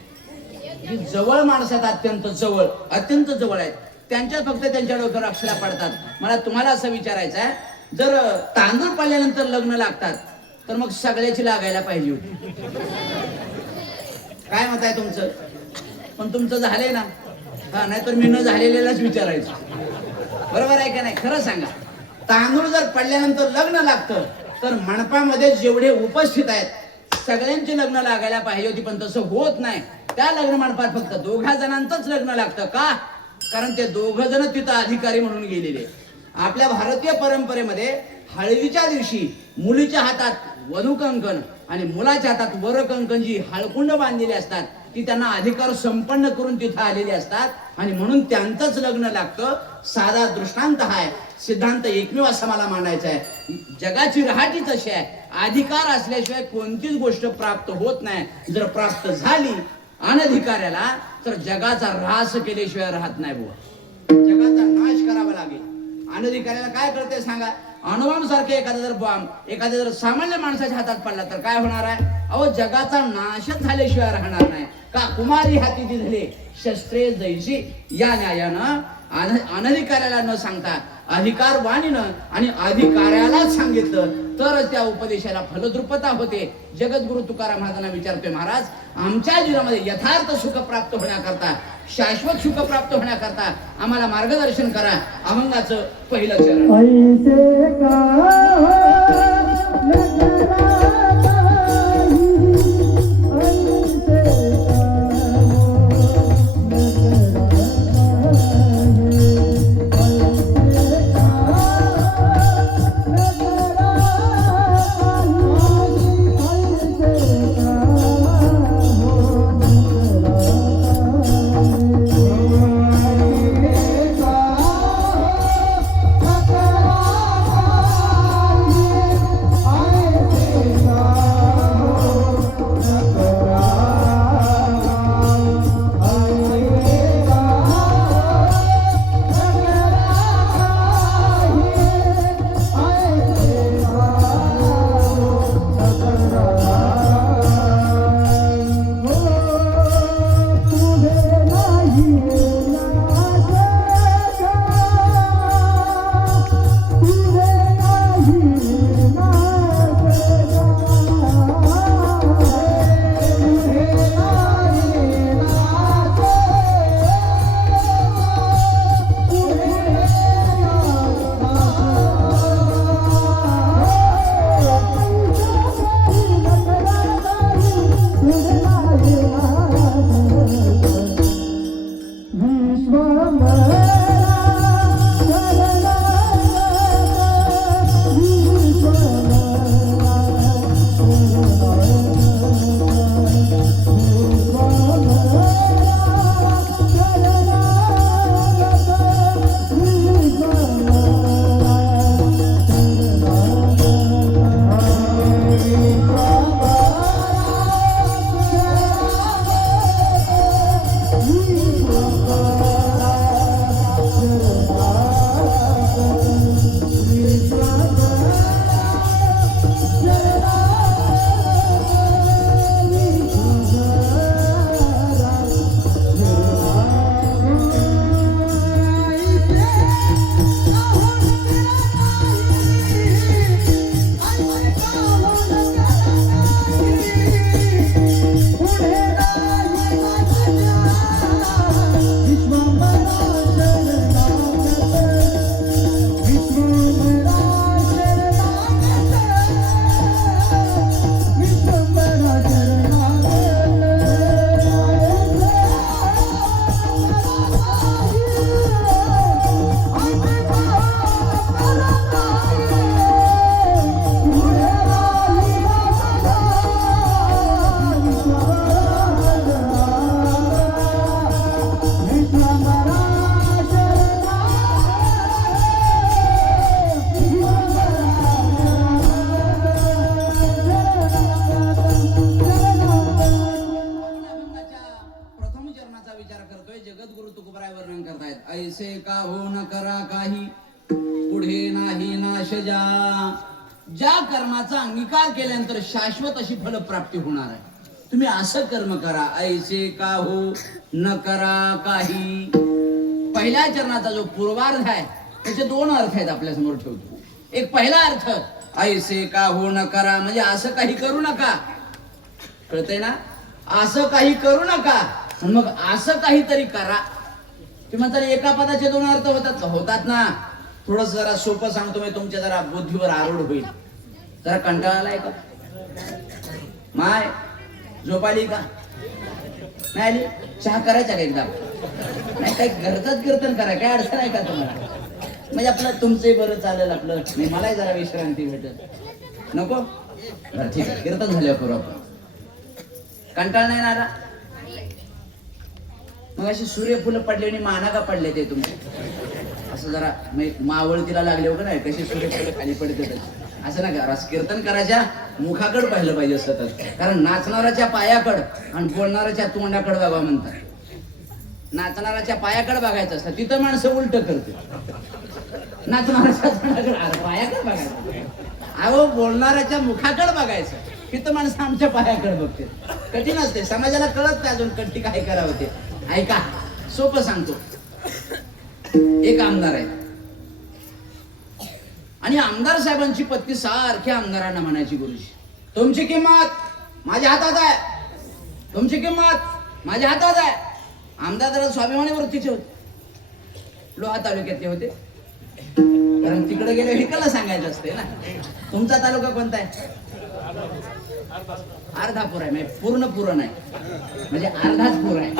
जी जवळ माणसात अत्यंत जवळ, अत्यंत जवळ आहेत त्यांच्यात फक्त त्यांच्या डोक्यावर अक्षरा पडतात. मला तुम्हाला असं विचारायचं आहे, जर तांदूळ पडल्यानंतर लग्न लागतात तर मग सगळ्याची लागायला पाहिजे होती. काय मत आहे तुमचं? पण तुमचं झालंय ना, हा, नाहीतर मी न झालेल्यालाच विचारायचं, बरोबर आहे का नाही? खरं सांगा, तांदूळ जर पडल्यानंतर लग्न लागतं तर मंडपामध्ये जेवढे उपस्थित आहेत सगळ्यांची लग्न लागायला पाहिजे होती, पण तसं होत नाही. त्या लग्न मंडपात फक्त 2 जणांचंच लग्न लागतं. का? कारण ते 2 जण तिथं अधिकारी म्हणून गेलेले. आपल्या भारतीय परंपरेमध्ये हळदीच्या दिवशी मुलीच्या हातात वधूकंकण आणि मुलाच्या हातात वरकंकण जी हळकुंड बांधलेली असतात ती त्यांना अधिकार संपन्न करून तिथं आलेली असतात आणि म्हणून त्यांचंच लग्न लागतं. साधा दृष्टांत आहे, सिद्धांत एकमेव असा मला मांडायचा आहे. जगाची रहाटीच अशी आहे, अधिकार असल्याशिवाय कोणतीच गोष्ट प्राप्त होत नाही. जर प्राप्त झाली अनधिकाऱ्याला तर जगाचा ऱ्हास केल्याशिवाय राहत नाही बुवा, जगाचा नाश करावा लागेल. अनधिकाऱ्याला काय कळते सांगा? अणुबॉम्ब सारखे एखादा जर बॉम्ब एखाद्या जर सामान्य माणसाच्या हातात पडला तर काय होणार आहे? अहो, जगाचा नाशच झाल्याशिवाय राहणार नाही. का? कुमारी हाती दिले शस्त्रे जैशी या न्यायानं अनधिकाऱ्याला न सांगता अधिकारवाणीनं आणि अधिकाऱ्यालाच सांगितलं तर त्या उपदेशाला फलद्रुपता होते. जगद्गुरु तुकाराम महाराजांना विचारतोय, महाराज, आमच्या जीवनामध्ये यथार्थ सुख प्राप्त होण्याकरता, शाश्वत सुख प्राप्त होण्याकरता आम्हाला मार्गदर्शन करा. अभंगाचं पहिलं चरण. ऐसे का ज्या कर्माचा अंगीकार केल्यानंतर शाश्वत अशी फलप्राप्ती होणार आहे. तुम्ही असं कर्म करा, ऐसे का हो न करा काही. पहिल्या चरणाचा जो पूर्वार्ध आहे त्याचे दोन अर्थ आहेत आपल्या समोर ठेवतो. एक पहिला अर्थ, ऐसे का हो न करा, म्हणजे असं काही करू नका. कळतंय ना? असं काही करू नका, मग असं काहीतरी करा. तुम्ही म्हणता एका पदाचे दोन अर्थ होतात ना. थोडस जरा सोपं सांगतो मी, तुमच्या जरा बुद्धीवर आरूढ होईल. जरा कंटाळा आलाय का? माय झोप आली का? नाही आली? चहा करायचा का एकदा? नाही, काही घरचंच कीर्तन करा, काय अडचण आहे का तुम्हाला? म्हणजे आपलं तुमचंही बरं चालेल, आपलं नाही, मलाही जरा विश्रांती भेटेल. नको? बरं ठीक आहे, कीर्तन झाल्यावर करू आपण. कंटाळा नाही ना आला? मग अशी सूर्यफुलं पडले आणि माना का पडले ते तुमचे? असं जरा मावळतीला लागले हो का नाही, कशी सूर्यफुलं खाली पडते असं ना करा. कीर्तन करायच्या मुखाकडे पाहिलं पाहिजे सतत, कारण नाचणाऱ्याच्या पायाकड आणि बोलणाऱ्याच्या तोंडाकडे बघा म्हणतात. नाचणाऱ्याच्या पायाकडे बघायचं असतं, तिथं माणसं उलट करते. नाचणाऱ्याच्या तोंडाकडे पायाकडे बघायचं, अहो बोलणाऱ्याच्या मुखाकडे बघायचं, तिथं माणसं आमच्या पायाकडे बघते. कठीण असते, समाजाला कळत नाही अजून कट्टी काय करावं ते. ऐका, सोपं सांगतो. एक आमदार आहे आणि आमदार साहेबांची पत्नी सारख्या आमदारांना म्हणायची, गुरुजी तुमची किंमत माझ्या हातात आहे, तुमची किंमत माझ्या हातात आहे. आमदार जरा स्वाभिमानी वृत्तीचे होते, लोहा तालुक्यातले होते. कारण तिकडे गेले विकायला सांगायचं असते ना. तुमचा तालुका कोणता आहे? अर्धापूर आहे, म्हणजे पूर्ण पुरं नाही, म्हणजे अर्धाच पूर आहे.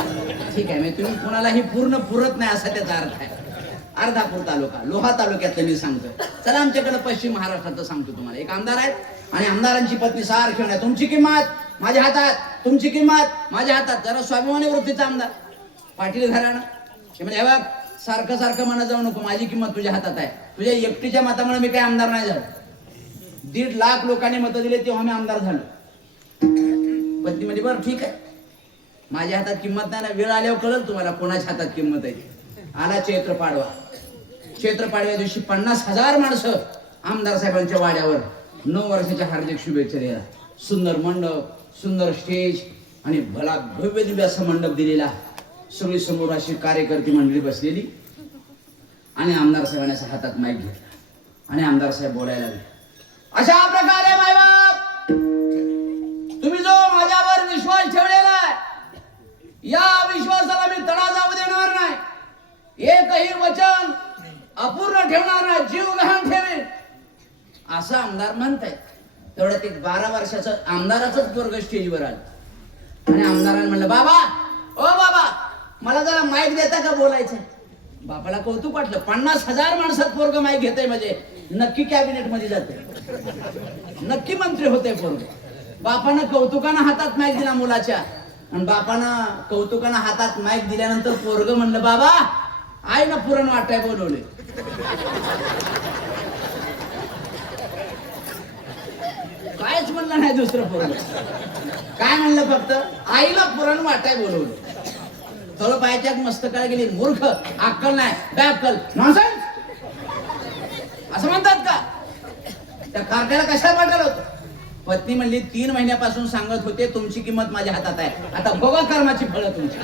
ठीक आहे, म्हणजे तुम्ही कोणालाही पूर्ण पुरत नाही असा त्याचा अर्थ आहे. अर्धापूर तालुका, लोहा तालुक्यातलं मी सांगतो. चला आमच्याकडे पश्चिम महाराष्ट्रात सांगतो तुम्हाला. एक आमदार आहेत आणि आमदारांची पत्नी सारखी म्हणा, तुमची किंमत माझ्या हातात, तुमची किंमत माझ्या हातात. जरा स्वाभिमानी वृत्तीचा आमदार, पाटील घराणं. म्हणजे हे बघ, सारखं सारखं म्हणत जाऊ नको, माझी किंमत तुझ्या हातात आहे. तुझ्या एकटीच्या मतामुळे मी काही आमदार नाही झालो. 1.5 लाख लोकांनी मतं दिले तेव्हा मी आमदार झालो. पत्नी म्हणजे बरं ठीक आहे, माझ्या हातात किंमत नाही ना, वेळ आल्यावर कळलं तुम्हाला कोणाच्या हातात किंमत आहे. आला चैत्र पाडवा. चैत्र पाडव्या दिवशी 50,000 माणसं आमदार साहेबांच्या वाड्यावर 9 वर्षाच्या हार्दिक शुभेच्छा द्यायला. सुंदर मंडप, सुंदर स्टेज आणि भला भव्य दिव्य असा मंडप दिलेला. सगळी समोर अशी कार्यकर्ती मंडळी बसलेली आणि आमदार साहेबांनी असं हातात माईक घेतला आणि आमदार साहेब बोलायला लागले. अशा प्रकारे मायबाप, तुम्ही जो माझ्यावर विश्वास ठेवलेला आहे, या विश्वासाला मी तडा जाऊ देणार नाही. एकही वचन अपूर्ण ठेवणार नाही, जीव गहाण ठेवेन, असं आमदार म्हणतायत. तेवढ्यात एक 12 वर्षाचं आमदाराचंच पोरग स्टेजवर आलं आणि आमदारांनी म्हणलं, बाबा ओ बाबा, मला जरा माईक देता का बोलायचं. बापाला कौतुक वाटलं, 50,000 माणसात पोरग माईक घेतय म्हणजे नक्की कॅबिनेट मध्ये जाते, नक्की मंत्री होते पोरग. बापानं कौतुकानं हातात माईक दिला मुलाच्या, आणि बापानं कौतुकानं हातात माईक दिल्यानंतर पोरग म्हणलं, बाबा आई ना पुरण वाटाय बोलवले. कायच म्हणलं नाही दुसरं पोरग, काय म्हणलं, फक्त आईला पुरण वाटाय बोलवलं. थोडं पायाच्या मस्तकाला गेली, मूर्ख, अक्कल नाही, काय अक्कल, नॉनसेन्स असं म्हणतात का? त्या कारट्याला कशाला पाठवलं होतं? पत्नी म्हणली, 3 महिन्यापासून सांगत होते तुमची किंमत माझ्या हातात आहे, आता बघा कर्माची फळं तुमची.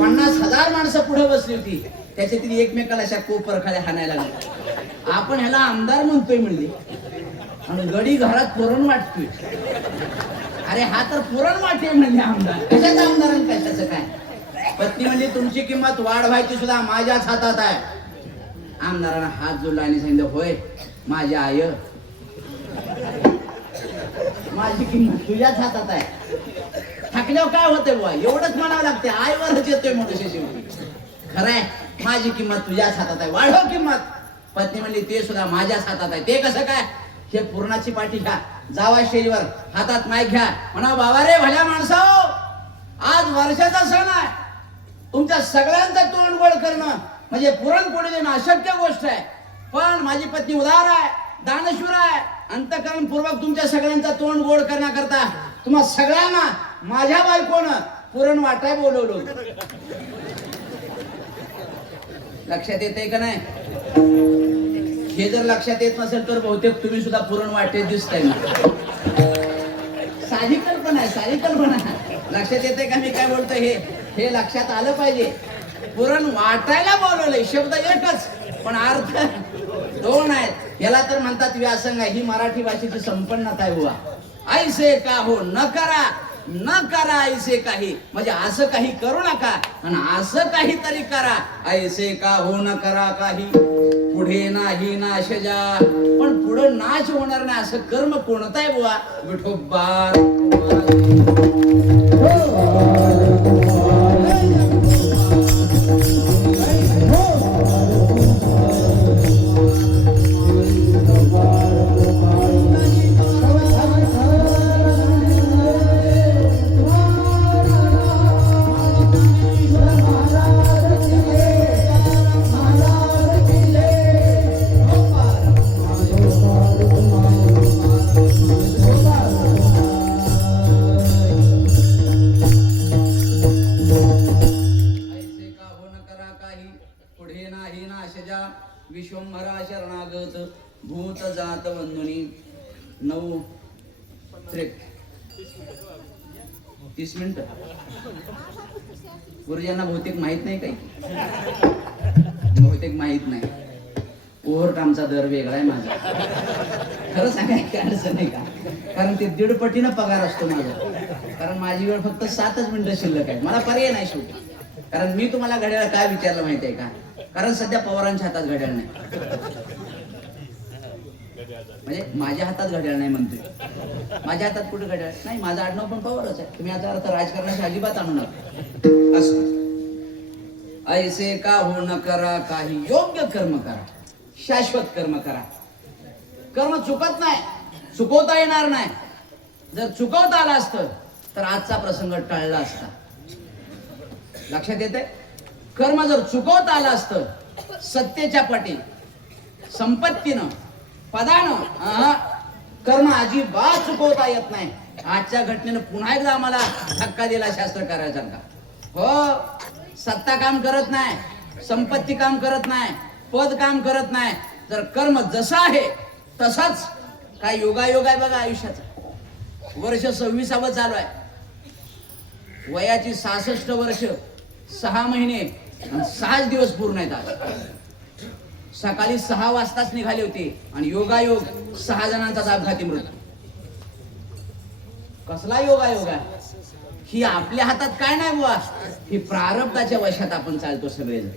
50,000 माणसं पुढे बसली होती, त्याच्यातील एकमेकाला अशा कोपरखाल्या हाणायला लागल्या. आपण ह्याला आमदार म्हणतोय म्हणले आणि गडी घरात पुरण वाटतोय. अरे हा तर पुरण वाटे म्हणले आमदार, कशाचं आमदार आणि कशाचं काय? पत्नी म्हणली, तुमची किंमत वाढवायची सुद्धा माझ्याच हातात आहे. आमदारांना हात जोडला आणि सांगितलं, होय माझी आय, माझी किंमत तुझ्याच हातात आहे. थकल्यावर काय होतंय बुवा, एवढंच म्हणावं लागते, आईवरच येतोय मनुष्य शेवटी. खरंय, माझी किंमत तुझ्याच हातात आहे, वाढव किंमत. पत्नी म्हणली, ते सुद्धा माझ्याच हातात आहे. ते कसं काय? हे पूर्णाची पाठी घ्या, जावा स्टेजवर, हातात माईक घ्या, म्हणा, बाबा रे भल्या माणसाओ, आज वर्षाचा सण आहे, तुमच्या सगळ्यांचं तोंड गोड करणं म्हणजे पुरणपोळी देणं अशक्य गोष्ट आहे. पण माझी पत्नी उदार आहे, दानशूर आहे, अंतःकरणपूर्वक तुमच्या सगळ्यांचा तोंड गोड करण्याकरता तुम्हा सगळ्यांना माझ्या बायकोनं पुरण वाटाय बोलवलं. लक्षात येते का नाही? हे जर लक्षात येत नसेल तर बहुतेक तुम्ही सुद्धा पुरण वाटेत दिसताय ना. साधी कल्पना आहे, साधी कल्पना आहे. लक्षात येते का मी काय बोलतो? हे लक्षात आलं पाहिजे. पुरण वाटायला बोलवलंय, शब्द एकच पण अर्थ दोन आहेत. याला तर म्हणतात व्यासंग. ही मराठी भाषेची संपन्नता आहे बुवा. ऐसे का हो न करा ऐसे काही, म्हणजे असं काही करू नका आणि असं काहीतरी करा. ऐसे का हो न करा काही, पुढे नाही नाश जा. पण पुढे नाश होणार नाही असं कर्म कोणतं आहे बुवा? विठोबा विश्वंभरा शरणागत भूत जात वंदुनी 9:30 मिनिटं. गुरुजींना बहुतेक माहित नाही काही, बहुतेक माहित नाही. ओव्हर टाइमचा दर वेगळा आहे माझा. खरं सांगाय काय अडचण नाही का? कारण ते 1.5 पटीनं पगार असतो माझा. कारण माझी वेळ फक्त 7च मिनिटं शिल्लक आहे. मला पर्याय नाही शेवटी. कारण मी तुम्हाला घड्याळ काय विचारलं माहिती आहे का? कारण सध्या पवारांच्या हातात घड्याळ नाही, म्हणजे माझ्या हातात घड्याळ नाही म्हणतोय. माझ्या हातात कुठे घड्याळ नाही. माझा आडनाव पण पवारच आहे. तुम्ही याचा अर्थ राजकारणाशी अजिबात आणू नका. असं ऐसे का हो न करा काही, योग्य कर्म करा, शाश्वत कर्म करा. कर्म चुकत नाही, चुकवता येणार नाही. जर चुकवता आलं असतं तर आजचा प्रसंग टळला असता. लक्षात येते? कर्म जर चुकवता आलं असतं सत्तेच्या पाठी, संपत्तीनं, पदानं, कर्म अजिबात चुकवता येत नाही. आजच्या घटनेनं पुन्हा एकदा आम्हाला धक्का दिला शास्त्र करायचा का. हो, सत्ता काम करत नाही, संपत्ती काम करत नाही, पद काम करत नाही. जर कर्म जसं आहे तसाच. काय योगायोग आहे बघा आयुष्याचा. वर्ष 26वे चालू आहे. वयाची 66 वर्ष 6 महिने आणि 6 दिवस पूर्ण आहेत आज. सकाळी 6 वाजताच निघाले होते आणि योगायोग 6 जणांचा अपघाती मृत्यू. कसला योगायोग आहे? ही आपल्या हातात काय नाही बुवा. ही प्रारब्धाच्या वशात आपण चालतो सगळेजण.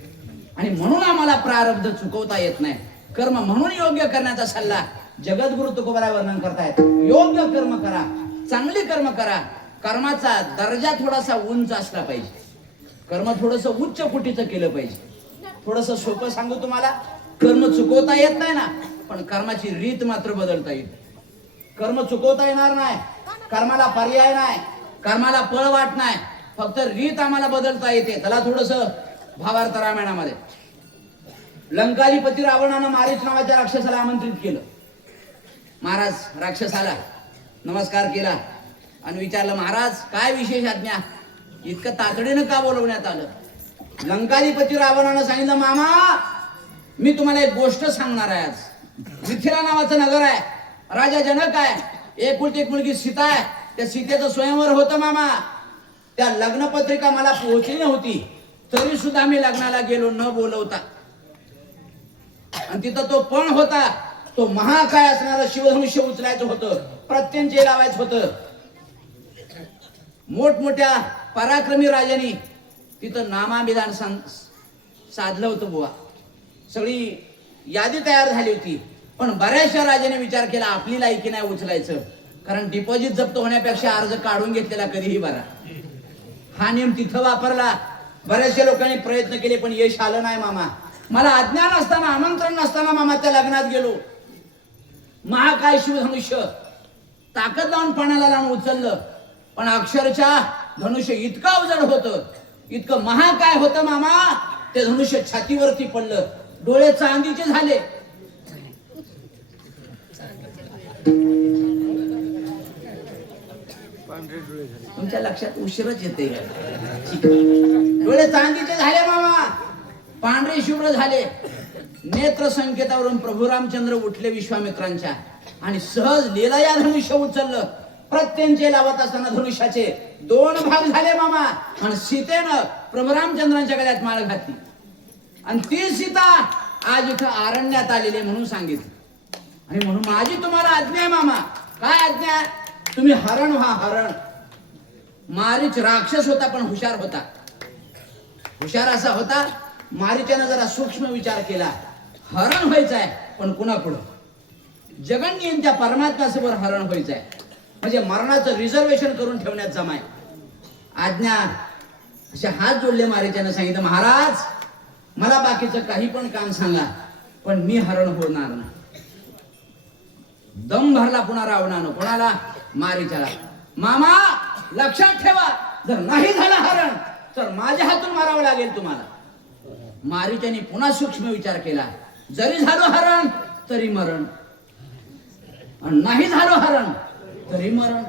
आणि म्हणून आम्हाला प्रारब्ध चुकवता येत नाही. कर्म म्हणून योग्य करण्याचा सल्ला जगद्गुरु तुकोबाराय वर्णन करतायत. योग्य कर्म करा, चांगली कर्म करा. कर्माचा दर्जा थोडासा उंच असला पाहिजे. कर्म थोडस उच्च कोटीचं केलं पाहिजे. थोडस सोपं सांगू तुम्हाला. कर्म चुकवता येत नाही ना, पण कर्माची रीत मात्र बदलता येते. कर्म चुकवता येणार नाही, कर्माला पर्याय नाही, कर्माला पळवाट नाही. फक्त रीत आम्हाला बदलता येते. त्याला थोडस भावार्थ रामायणामध्ये लंकाधिपती रावणानं मारीच नावाच्या राक्षसाला आमंत्रित केलं. महाराज राक्षसाला नमस्कार केला आणि विचारलं, महाराज काय विशेष आज्ञा? इतकं तातडीनं का बोलवण्यात आलं? लंकाधिपती रावणानं सांगितलं, मामा मी तुम्हाला एक गोष्ट सांगणार आहे. आज मिथिला नावाचं नगर आहे, राजा जनक आहे, एकुलती एक मुलगी सीता आहे. त्या सीतेचं स्वयंवर होतं मामा. त्या लग्नपत्रिका मला पोहोचली नव्हती, तरी सुद्धा मी लग्नाला गेलो न बोलवता. आणि तिथं तो पण होता. तो महाकाय असणारं शिवधनुष्य उचलायचं होतं, प्रत्यंचे लावायचं होतं. मोठमोठ्या पराक्रमी राजांनी तिथं नामाभिधान साधलं होतं बुवा. सगळी यादी तयार झाली होती. पण बऱ्याचशा राजाने विचार केला आपली लायकी नाही उचलायचं, कारण डिपॉझिट जप्त होण्यापेक्षा अर्ज काढून घेतलेला कधीही बरा. हा नियम तिथं वापरला. बऱ्याचशा लोकांनी प्रयत्न केले पण यश आलं नाही मामा. मला अज्ञान असताना, आमंत्रण नसताना मामा त्या लग्नात गेलो. महाकाय शिवधनुष्य ताकद लावून पणाला लावून उचललं, पण अक्षरशः धनुष्य इतकं अवजड होतं, इतकं महाकाय होतं मामा. ते धनुष्य छातीवरती पडलं, डोळे चांदीचे झाले. तुमच्या लक्षात उशीरच येते. डोळे चांदीचे झाले मामा, पांढरे शुभ्र झाले. नेत्र संकेतावरून प्रभू रामचंद्र उठले विश्वामित्रांच्या आणि सहज लीला या धनुष्य उचललं. प्रत्यंचे लावत असताना धनुष्याचे 2 भाग झाले मामा आणि सीतेनं प्रभू रामचंद्रांच्या गळ्यात माळ घातली आणि ती सीता आज इथं अरण्यात आलेली म्हणून सांगितलं. आणि म्हणून माझी तुम्हाला आज्ञा आहे मामा. काय आज्ञा? तुम्ही हरण व्हा, हरण. मारीच राक्षस होता पण हुशार होता. हुशार असा होता, मारीच्यानं जरा सूक्ष्म विचार केला. हरण व्हायचंय पण कुणा पुढं? जगन्यंत्या परमात्म्यासमोर हरण व्हायचंय म्हणजे मरणाचं रिझर्वेशन करून ठेवण्यात जमाय. आज्ञा असे हात जोडले मारीच्यानं सांगितलं, महाराज मला बाकीचं काही पण काम सांगा पण मी हरण होणार नाही. दम भरला पुन्हा रावणानं. कोणाला? मारीच्याला. मामा लक्षात ठेवा, जर नाही झालं हरण तर माझ्या हातून मारावं लागेल तुम्हाला. मारीच्याने पुन्हा सूक्ष्म विचार केला. जरी झालो हरण तरी मरण आणि नाही झालो हरण तरी मरण.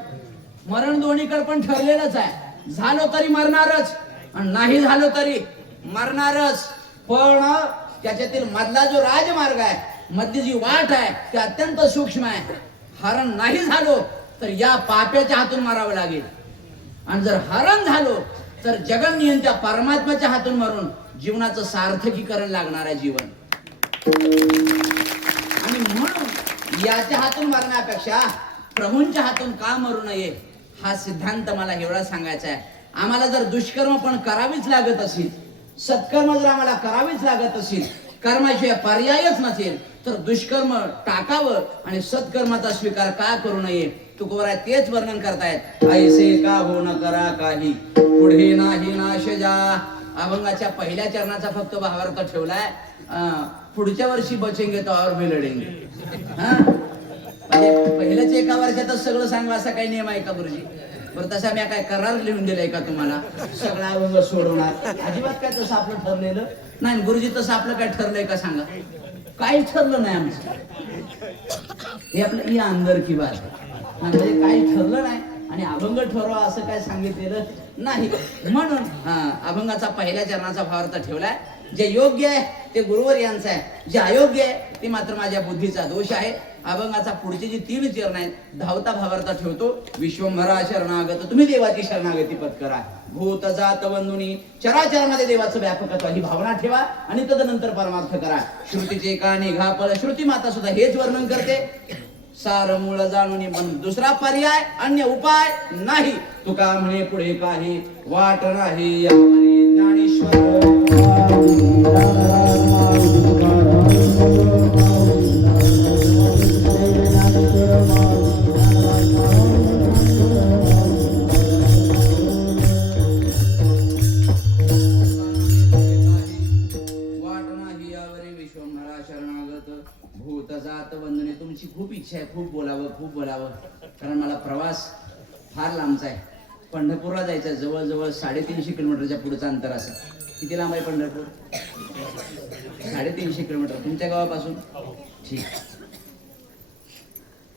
मरण दोन्हीकडे पण ठरलेलंच आहे. झालो तरी मरणारच आणि नाही झालो तरी मरणारच. पण त्याच्यातील मधला जो राजमार्ग आहे, मधली जी वाट आहे ती अत्यंत सूक्ष्म आहे. हरण नाही झालो तर या पाप्याच्या हातून मारावं लागेल आणि जर हरण झालो तर जगन्यंत्या परमात्म्याच्या हातून मारून जीवनाचं सार्थकीकरण लागणार आहे जीवन. आणि म्हणून याच्या हातून मारण्यापेक्षा प्रभूंच्या हातून का मरू नये हा सिद्धांत मला एवढा सांगायचा आहे. आम्हाला जर दुष्कर्म पण करावीच लागत असेल, सत्कर्म जर आम्हाला करावीच लागत असेल, कर्माशिवाय पर्यायच नसेल तर दुष्कर्म टाकावं आणि सत्कर्माचा स्वीकार का करू नये. तुकोबराय तेच वर्णन करतायत. ऐसे का हो न करा काही पुढे नाही नाश जा. अभंगाच्या पहिल्या चरणाचा फक्त भावार्थ ठेवलाय. पुढच्या वर्षी बचेंगे तो और भी लढेंगे. म्हणजे पहिल्याच एका वर्षातच सगळं सांगा असा काही नियम आहे का गुरुजी? बरं तसा मी काय करार लिहून दिलाय का तुम्हाला सगळा अभंग सोडवणार? अजिबात काय तसं आपलं ठरलेलं नाही. गुरुजी तसं आपलं काय ठरलंय का सांगा? काहीच ठरलं नाही आमचं. हे आपलं ही अंदर की बात म्हणजे काही ठरलं नाही आणि अभंग ठरवा असं काय सांगितलेलं नाही. म्हणून अभंगाचा पहिल्या चरणाचा भावार्थ ठेवलाय. जे योग्य आहे ते गुरुवर यांचं आहे, जे अयोग्य आहे ते मात्र माझ्या बुद्धीचा दोष आहे. अभंगाचा पुढचे जे 3 चरण आहेत धावता भावार्थ ठेवतो. विश्वंभरा शरणागत तुम्ही देवाची शरणागती पत्करा. भूत जात वंदुनी चराचरामध्ये देवाचं व्यापकत्व ही भावना ठेवा आणि तदनंतर परमार्थ करा. श्रुतीचे का निघा फल. श्रुती माता सुद्धा हेच वर्णन करते. सार मूळ जाणून म्हणून दुसरा पर्याय अन्य उपाय नाही. तुका म्हणे पुढे काही वाट नाही यावरी ज्ञानेश्वर. भूत जात वंदने. तुमची खूप इच्छा आहे खूप बोलावं कारण मला प्रवास फार लांबचा आहे. पंढरपूरला जायचं आहे. जवळजवळ 350 किलोमीटरच्या पुढचं अंतर असं. किती लांब आहे पंढरपूर? 350 किलोमीटर तुमच्या गावापासून. ठीक.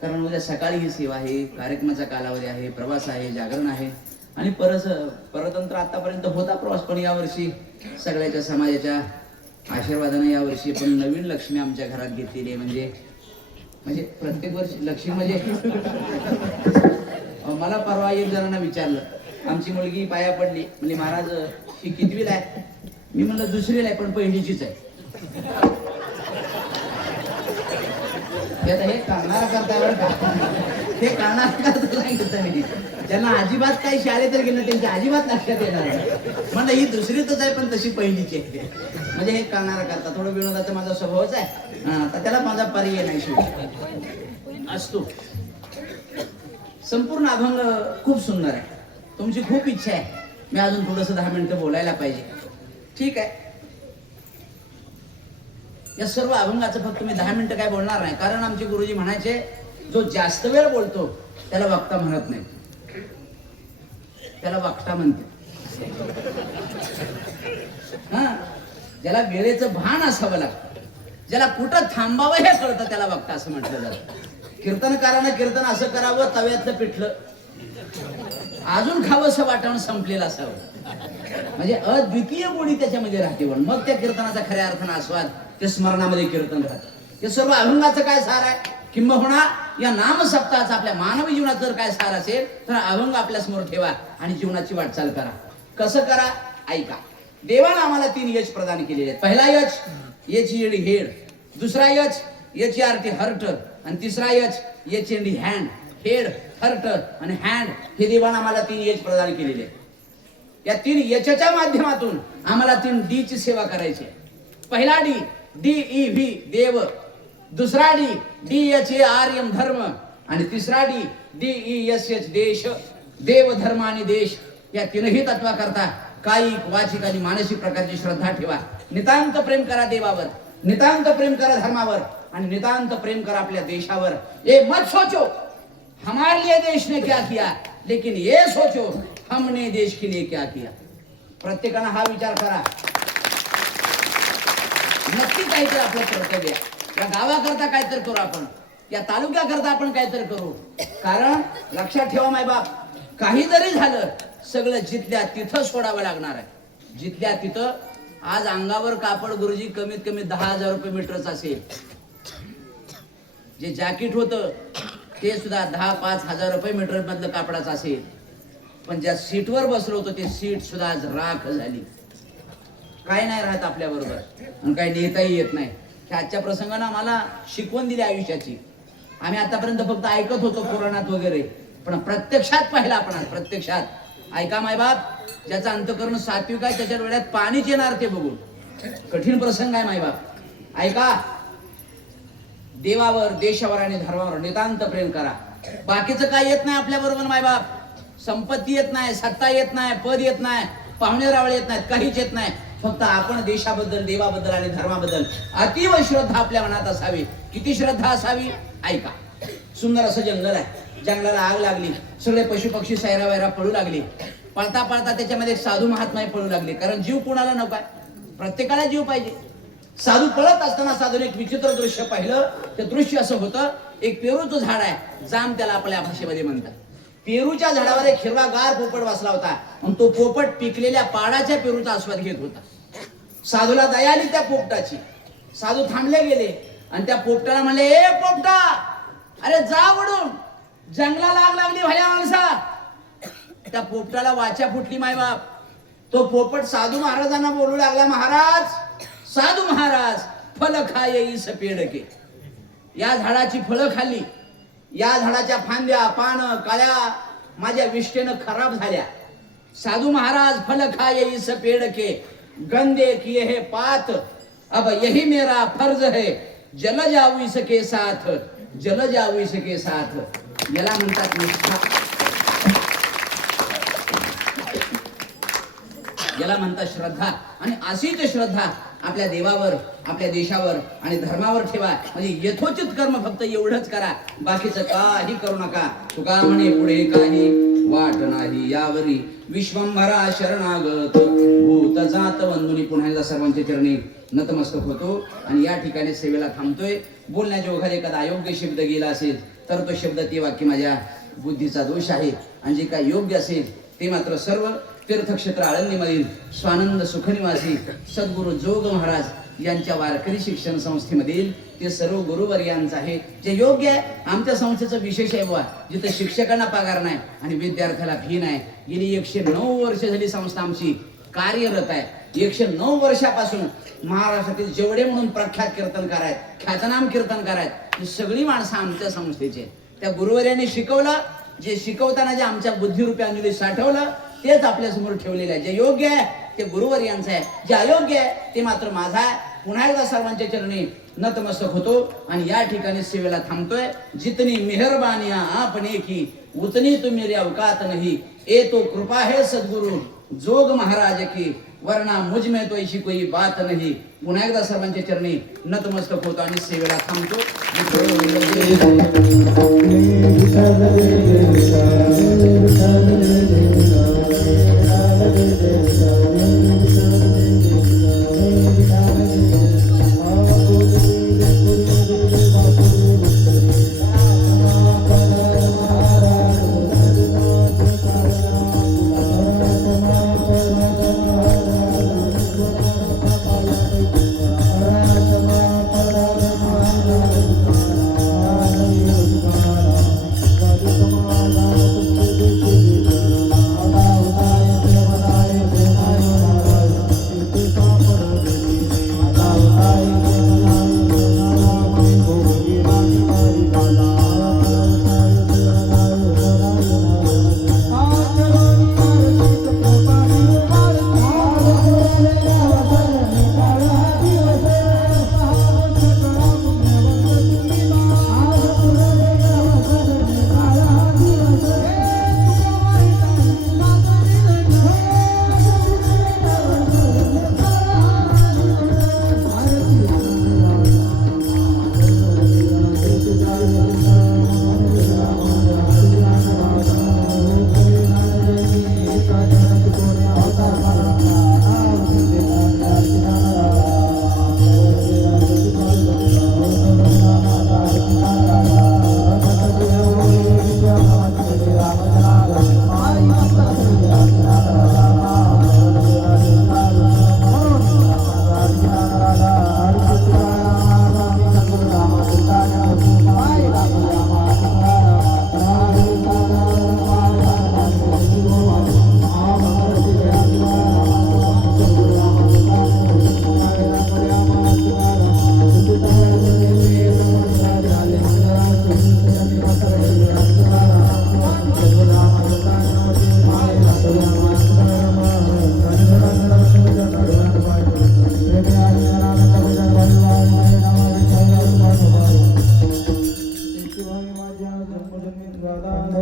कारण उद्या सकाळी ही सेवा आहे, कार्यक्रमाचा कालावधी आहे, प्रवास आहे, जागरण आहे आणि परतंत्र आतापर्यंत होता प्रवास. पण यावर्षी सगळ्याच्या समाजाच्या आशीर्वादाने यावर्षी पण नवीन लक्ष्मी आमच्या घरात घेतलेली आहे. म्हणजे प्रत्येक वर्षी लक्ष्मी म्हणजे मला परवा एक जणांना विचारलं, आमची मुलगी पाया पडली म्हणजे महाराज ही कितवीला आहे? मी म्हणलं दुसरीला आहे पण पहिलीचीच आहे. हे करणारा करताय का? हे करणारा करता सांगितलं मी. ज्यांना अजिबात काही शाळेत गेलं त्यांच्या अजिबात लक्षात येणार नाही. म्हणलं ही दुसरीतच आहे पण तशी पहिलीची आहे. म्हणजे हे करणारा करता. थोडं विनोदाचा माझा स्वभावच आहे तर त्याला माझा पर्याय नाही शेवटी असतो. संपूर्ण अभंग खूप सुंदर आहे. तुमची खूप इच्छा आहे मी अजून थोडंसं 10 मिनिटं बोलायला पाहिजे. ठीक आहे. या सर्व अभंगाचं फक्त मी 10 मिनिटं काय बोलणार नाही. कारण आमचे गुरुजी म्हणायचे जो जास्त वेळ बोलतो त्याला वक्ता म्हणत नाही, त्याला वक्ता म्हणते. ज्याला वेळेचं भान असावं लागतं, ज्याला कुठं थांबावं हे कळतं त्याला वक्ता असं म्हटलं जातं. कीर्तनकारानं कीर्तन असं करावं तव्यातलं पिठलं अजून खावंसं वाटावून संपलेलं असावं. म्हणजे अद्वितीय गोडी त्याच्यामध्ये राहते. पण मग त्या कीर्तनाचा खऱ्या अर्थानं आस्वाद ते स्मरणामध्ये कीर्तन राहतं. हे सर्व अभंगाचं काय सार आहे? किंबहुना या नाम सप्ताहाचा आपल्या मानवी जीवनात जर काय सार असेल तर अभंग आपल्या समोर ठेवा आणि जीवनाची वाटचाल करा. कसं करा? ऐका. देवानं आम्हाला 3 यश प्रदान केलेले आहेत. पहिला यश एच हेड, दुसरा यश HRT हर्ट आणि तिसरा यश HND हँड. हेड, हर्ट आणि हँड हे देवानं आम्हाला 3 यश प्रदान केलेले आहेत. या 3 यशच्या माध्यमातून आम्हाला 3 D ची सेवा करायची आहे. पहिला D DEV देव, दुसरा D DHARM धर्म आणि तिसरा D DESH देश. देव, धर्म आणि देश या 3ही तत्वाकरता कायिक, वाचिक आणि मानसिक प्रकारची श्रद्धा ठेवा. नितांत प्रेम करा देवावर, नितांत प्रेम करा धर्मावर आणि नितांत प्रेम करा आपल्या देशावर. ये मत सोचो हमारे लिए देश ने क्या किया, लेकिन ये सोचो हमने देश के लिए क्या किया. प्रत्येकानं हा विचार करा. नक्की काहीतरी आपलं कर्तव्य आहे. या गावाकरता काहीतरी करू आपण, या तालुक्याकरता आपण काहीतरी करू. कारण लक्षात ठेवा मायबाप, काही जरी झालं सगळं जिथल्या तिथं सोडावं लागणार आहे. जिथल्या तिथं. आज अंगावर कापड गुरुजी कमीत कमी 10,000 रुपये मीटरच असेल. जे जॅकेट होतं ते सुद्धा 10-5 रुपये मीटर मधलं कापडाचं असेल. पण ज्या सीटवर बसलो होतो ते सीट सुद्धा आज राख झाली. काय नाही राहत आपल्या बरोबर आणि काही नेताही येत नाही. आजच्या प्रसंगानं आम्हाला शिकवण दिली आयुष्याची. आम्ही आतापर्यंत फक्त ऐकत होतो पुराणात वगैरे, पण प्रत्यक्षात पाहिलं आपण. प्रत्यक्षात ऐका मायबाप, ज्याचं अंतकरण सात्विक आहे त्याच्या डोळ्यात पाणीच येणार ते बघून. कठीण प्रसंग आहे मायबाप. ऐका. देवावर, देशावर आणि धर्मावर नितांत प्रेम करा. बाकीचं काय येत नाही आपल्या बरोबर मायबाप. संपत्ती येत नाही, सत्ता येत नाही, पद येत नाही, पाहुणे रावळे येत नाहीत, काहीच येत नाही. फक्त आपण देशाबद्दल, देवाबद्दल आणि धर्माबद्दल अतीव श्रद्धा आपल्या मनात असावी. किती श्रद्धा असावी? ऐका. सुंदर असं जंगल आहे. जंगलाला आग लागली, सगळे पशु पक्षी सैरा वैरा पळू लागले. पळता पळता त्याच्यामध्ये एक साधू महात्मा पळू लागले. कारण जीव कोणाला नको आहे? प्रत्येकाला जीव पाहिजे. साधू पळत असताना साधूने एक विचित्र दृश्य पाहिलं. ते दृश्य असं होतं, एक पेरूचं झाड आहे, जाम त्याला आपल्या भाषेमध्ये म्हणतात. पेरूच्या झाडावर एक हिरवागार पोपट बसला होता आणि तो पोपट पिकलेल्या पाडाच्या पेरूचा आस्वाद घेत होता. साधूला दया आली त्या पोपटाची. साधू थांबले गेले आणि त्या पोपटाला म्हणले, ए पोपटा, अरे जा वडून, जंगलाला आग लागली भल्या माणसा. त्या पोपटाला वाचा फुटली मायबाप. तो पोपट साधू महाराजांना बोलू लागला, महाराज, साधू महाराज, फल खाये इस पेड़ के. या झाडाची फळं खाल्ली, या झाडाच्या फांद्या, पानं, काळ्या माझ्या विष्ठेनं खराब झाल्या. साधू महाराज, फल खाये इस पेड़ के, गंदे किए है पात, अब यही मेरा फर्ज है, जल जाऊ इसके साथ, जल जाऊ इसके साथ. याला म्हणतात निष्ठा. याला म्हणतात श्रद्धा. आणि अशीच श्रद्धा आपल्या देवावर, आपल्या देशावर आणि धर्मावर ठेवा. म्हणजे यथोचित कर्म फक्त एवढंच करा, बाकीचं काही करू नका. तुका म्हणे पुढे काही वाट नाही यावरी, विश्वंभरा शरणागत भूत जात वंदुनी. पुन्हा एकदा सर्वांच्या चरणी नतमस्तक होतो आणि या ठिकाणी सेवेला थांबतोय. बोलण्याच्या ओघात एखादा अयोग्य शब्द गेला असेल तर तो शब्द, ते वाक्य माझ्या बुद्धीचा दोष आहे. आणि जे काय योग्य असेल ते मात्र सर्व तीर्थक्षेत्र आळंदीमधील स्वानंद सुखनिवासी सद्गुरू जोग महाराज यांच्या वारकरी शिक्षण संस्थेमधील ते सर्व गुरुवर्यांचं आहे. जे योग्य आहे. आमच्या संस्थेचं विशेष आहे बुवा, जिथे शिक्षकांना पगार नाही आणि विद्यार्थ्याला फी नाही. गेली 109 वर्ष झाली संस्था आमची कार्यरत आहे. 109 वर्षापासून महाराष्ट्रातील जेवढे म्हणून प्रख्यात कीर्तनकार आहेत, ख्यातनाम कीर्तनकार आहेत, ही सगळी माणसं आमच्या संस्थेचे. त्या गुरुवर्यांनी शिकवलं. जे शिकवताना जे आमच्या बुद्धिरूपी अंजली साठवलं तेच आपल्या समोर ठेवलेलं आहे. जे योग्य आहे ते गुरुवर्यांचं आहे, जे अयोग्य आहे ते मात्र माझा आहे. पुन्हा एकदा सर्वांच्या चरणी नतमस्तक होतो आणि या ठिकाणी सेवेला थांबतोय. जितनी मेहरबानिया आपने की उतनी तो मेरे अवकात नहीं, ए तो कृपा है सद्गुरु जोग महाराज की, वरना मुझ में तो ऐसी कोई बात नहीं. पुन्हा एकदा सर्वांच्या चरणी नतमस्तक होतो आणि सेवेला थांबतो.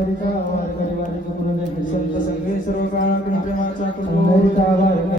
पंढरीचा वारकरी वारी चुकून देखील संत संगे सर्व काळा प्रेमाचा पंढरीचा वारकरी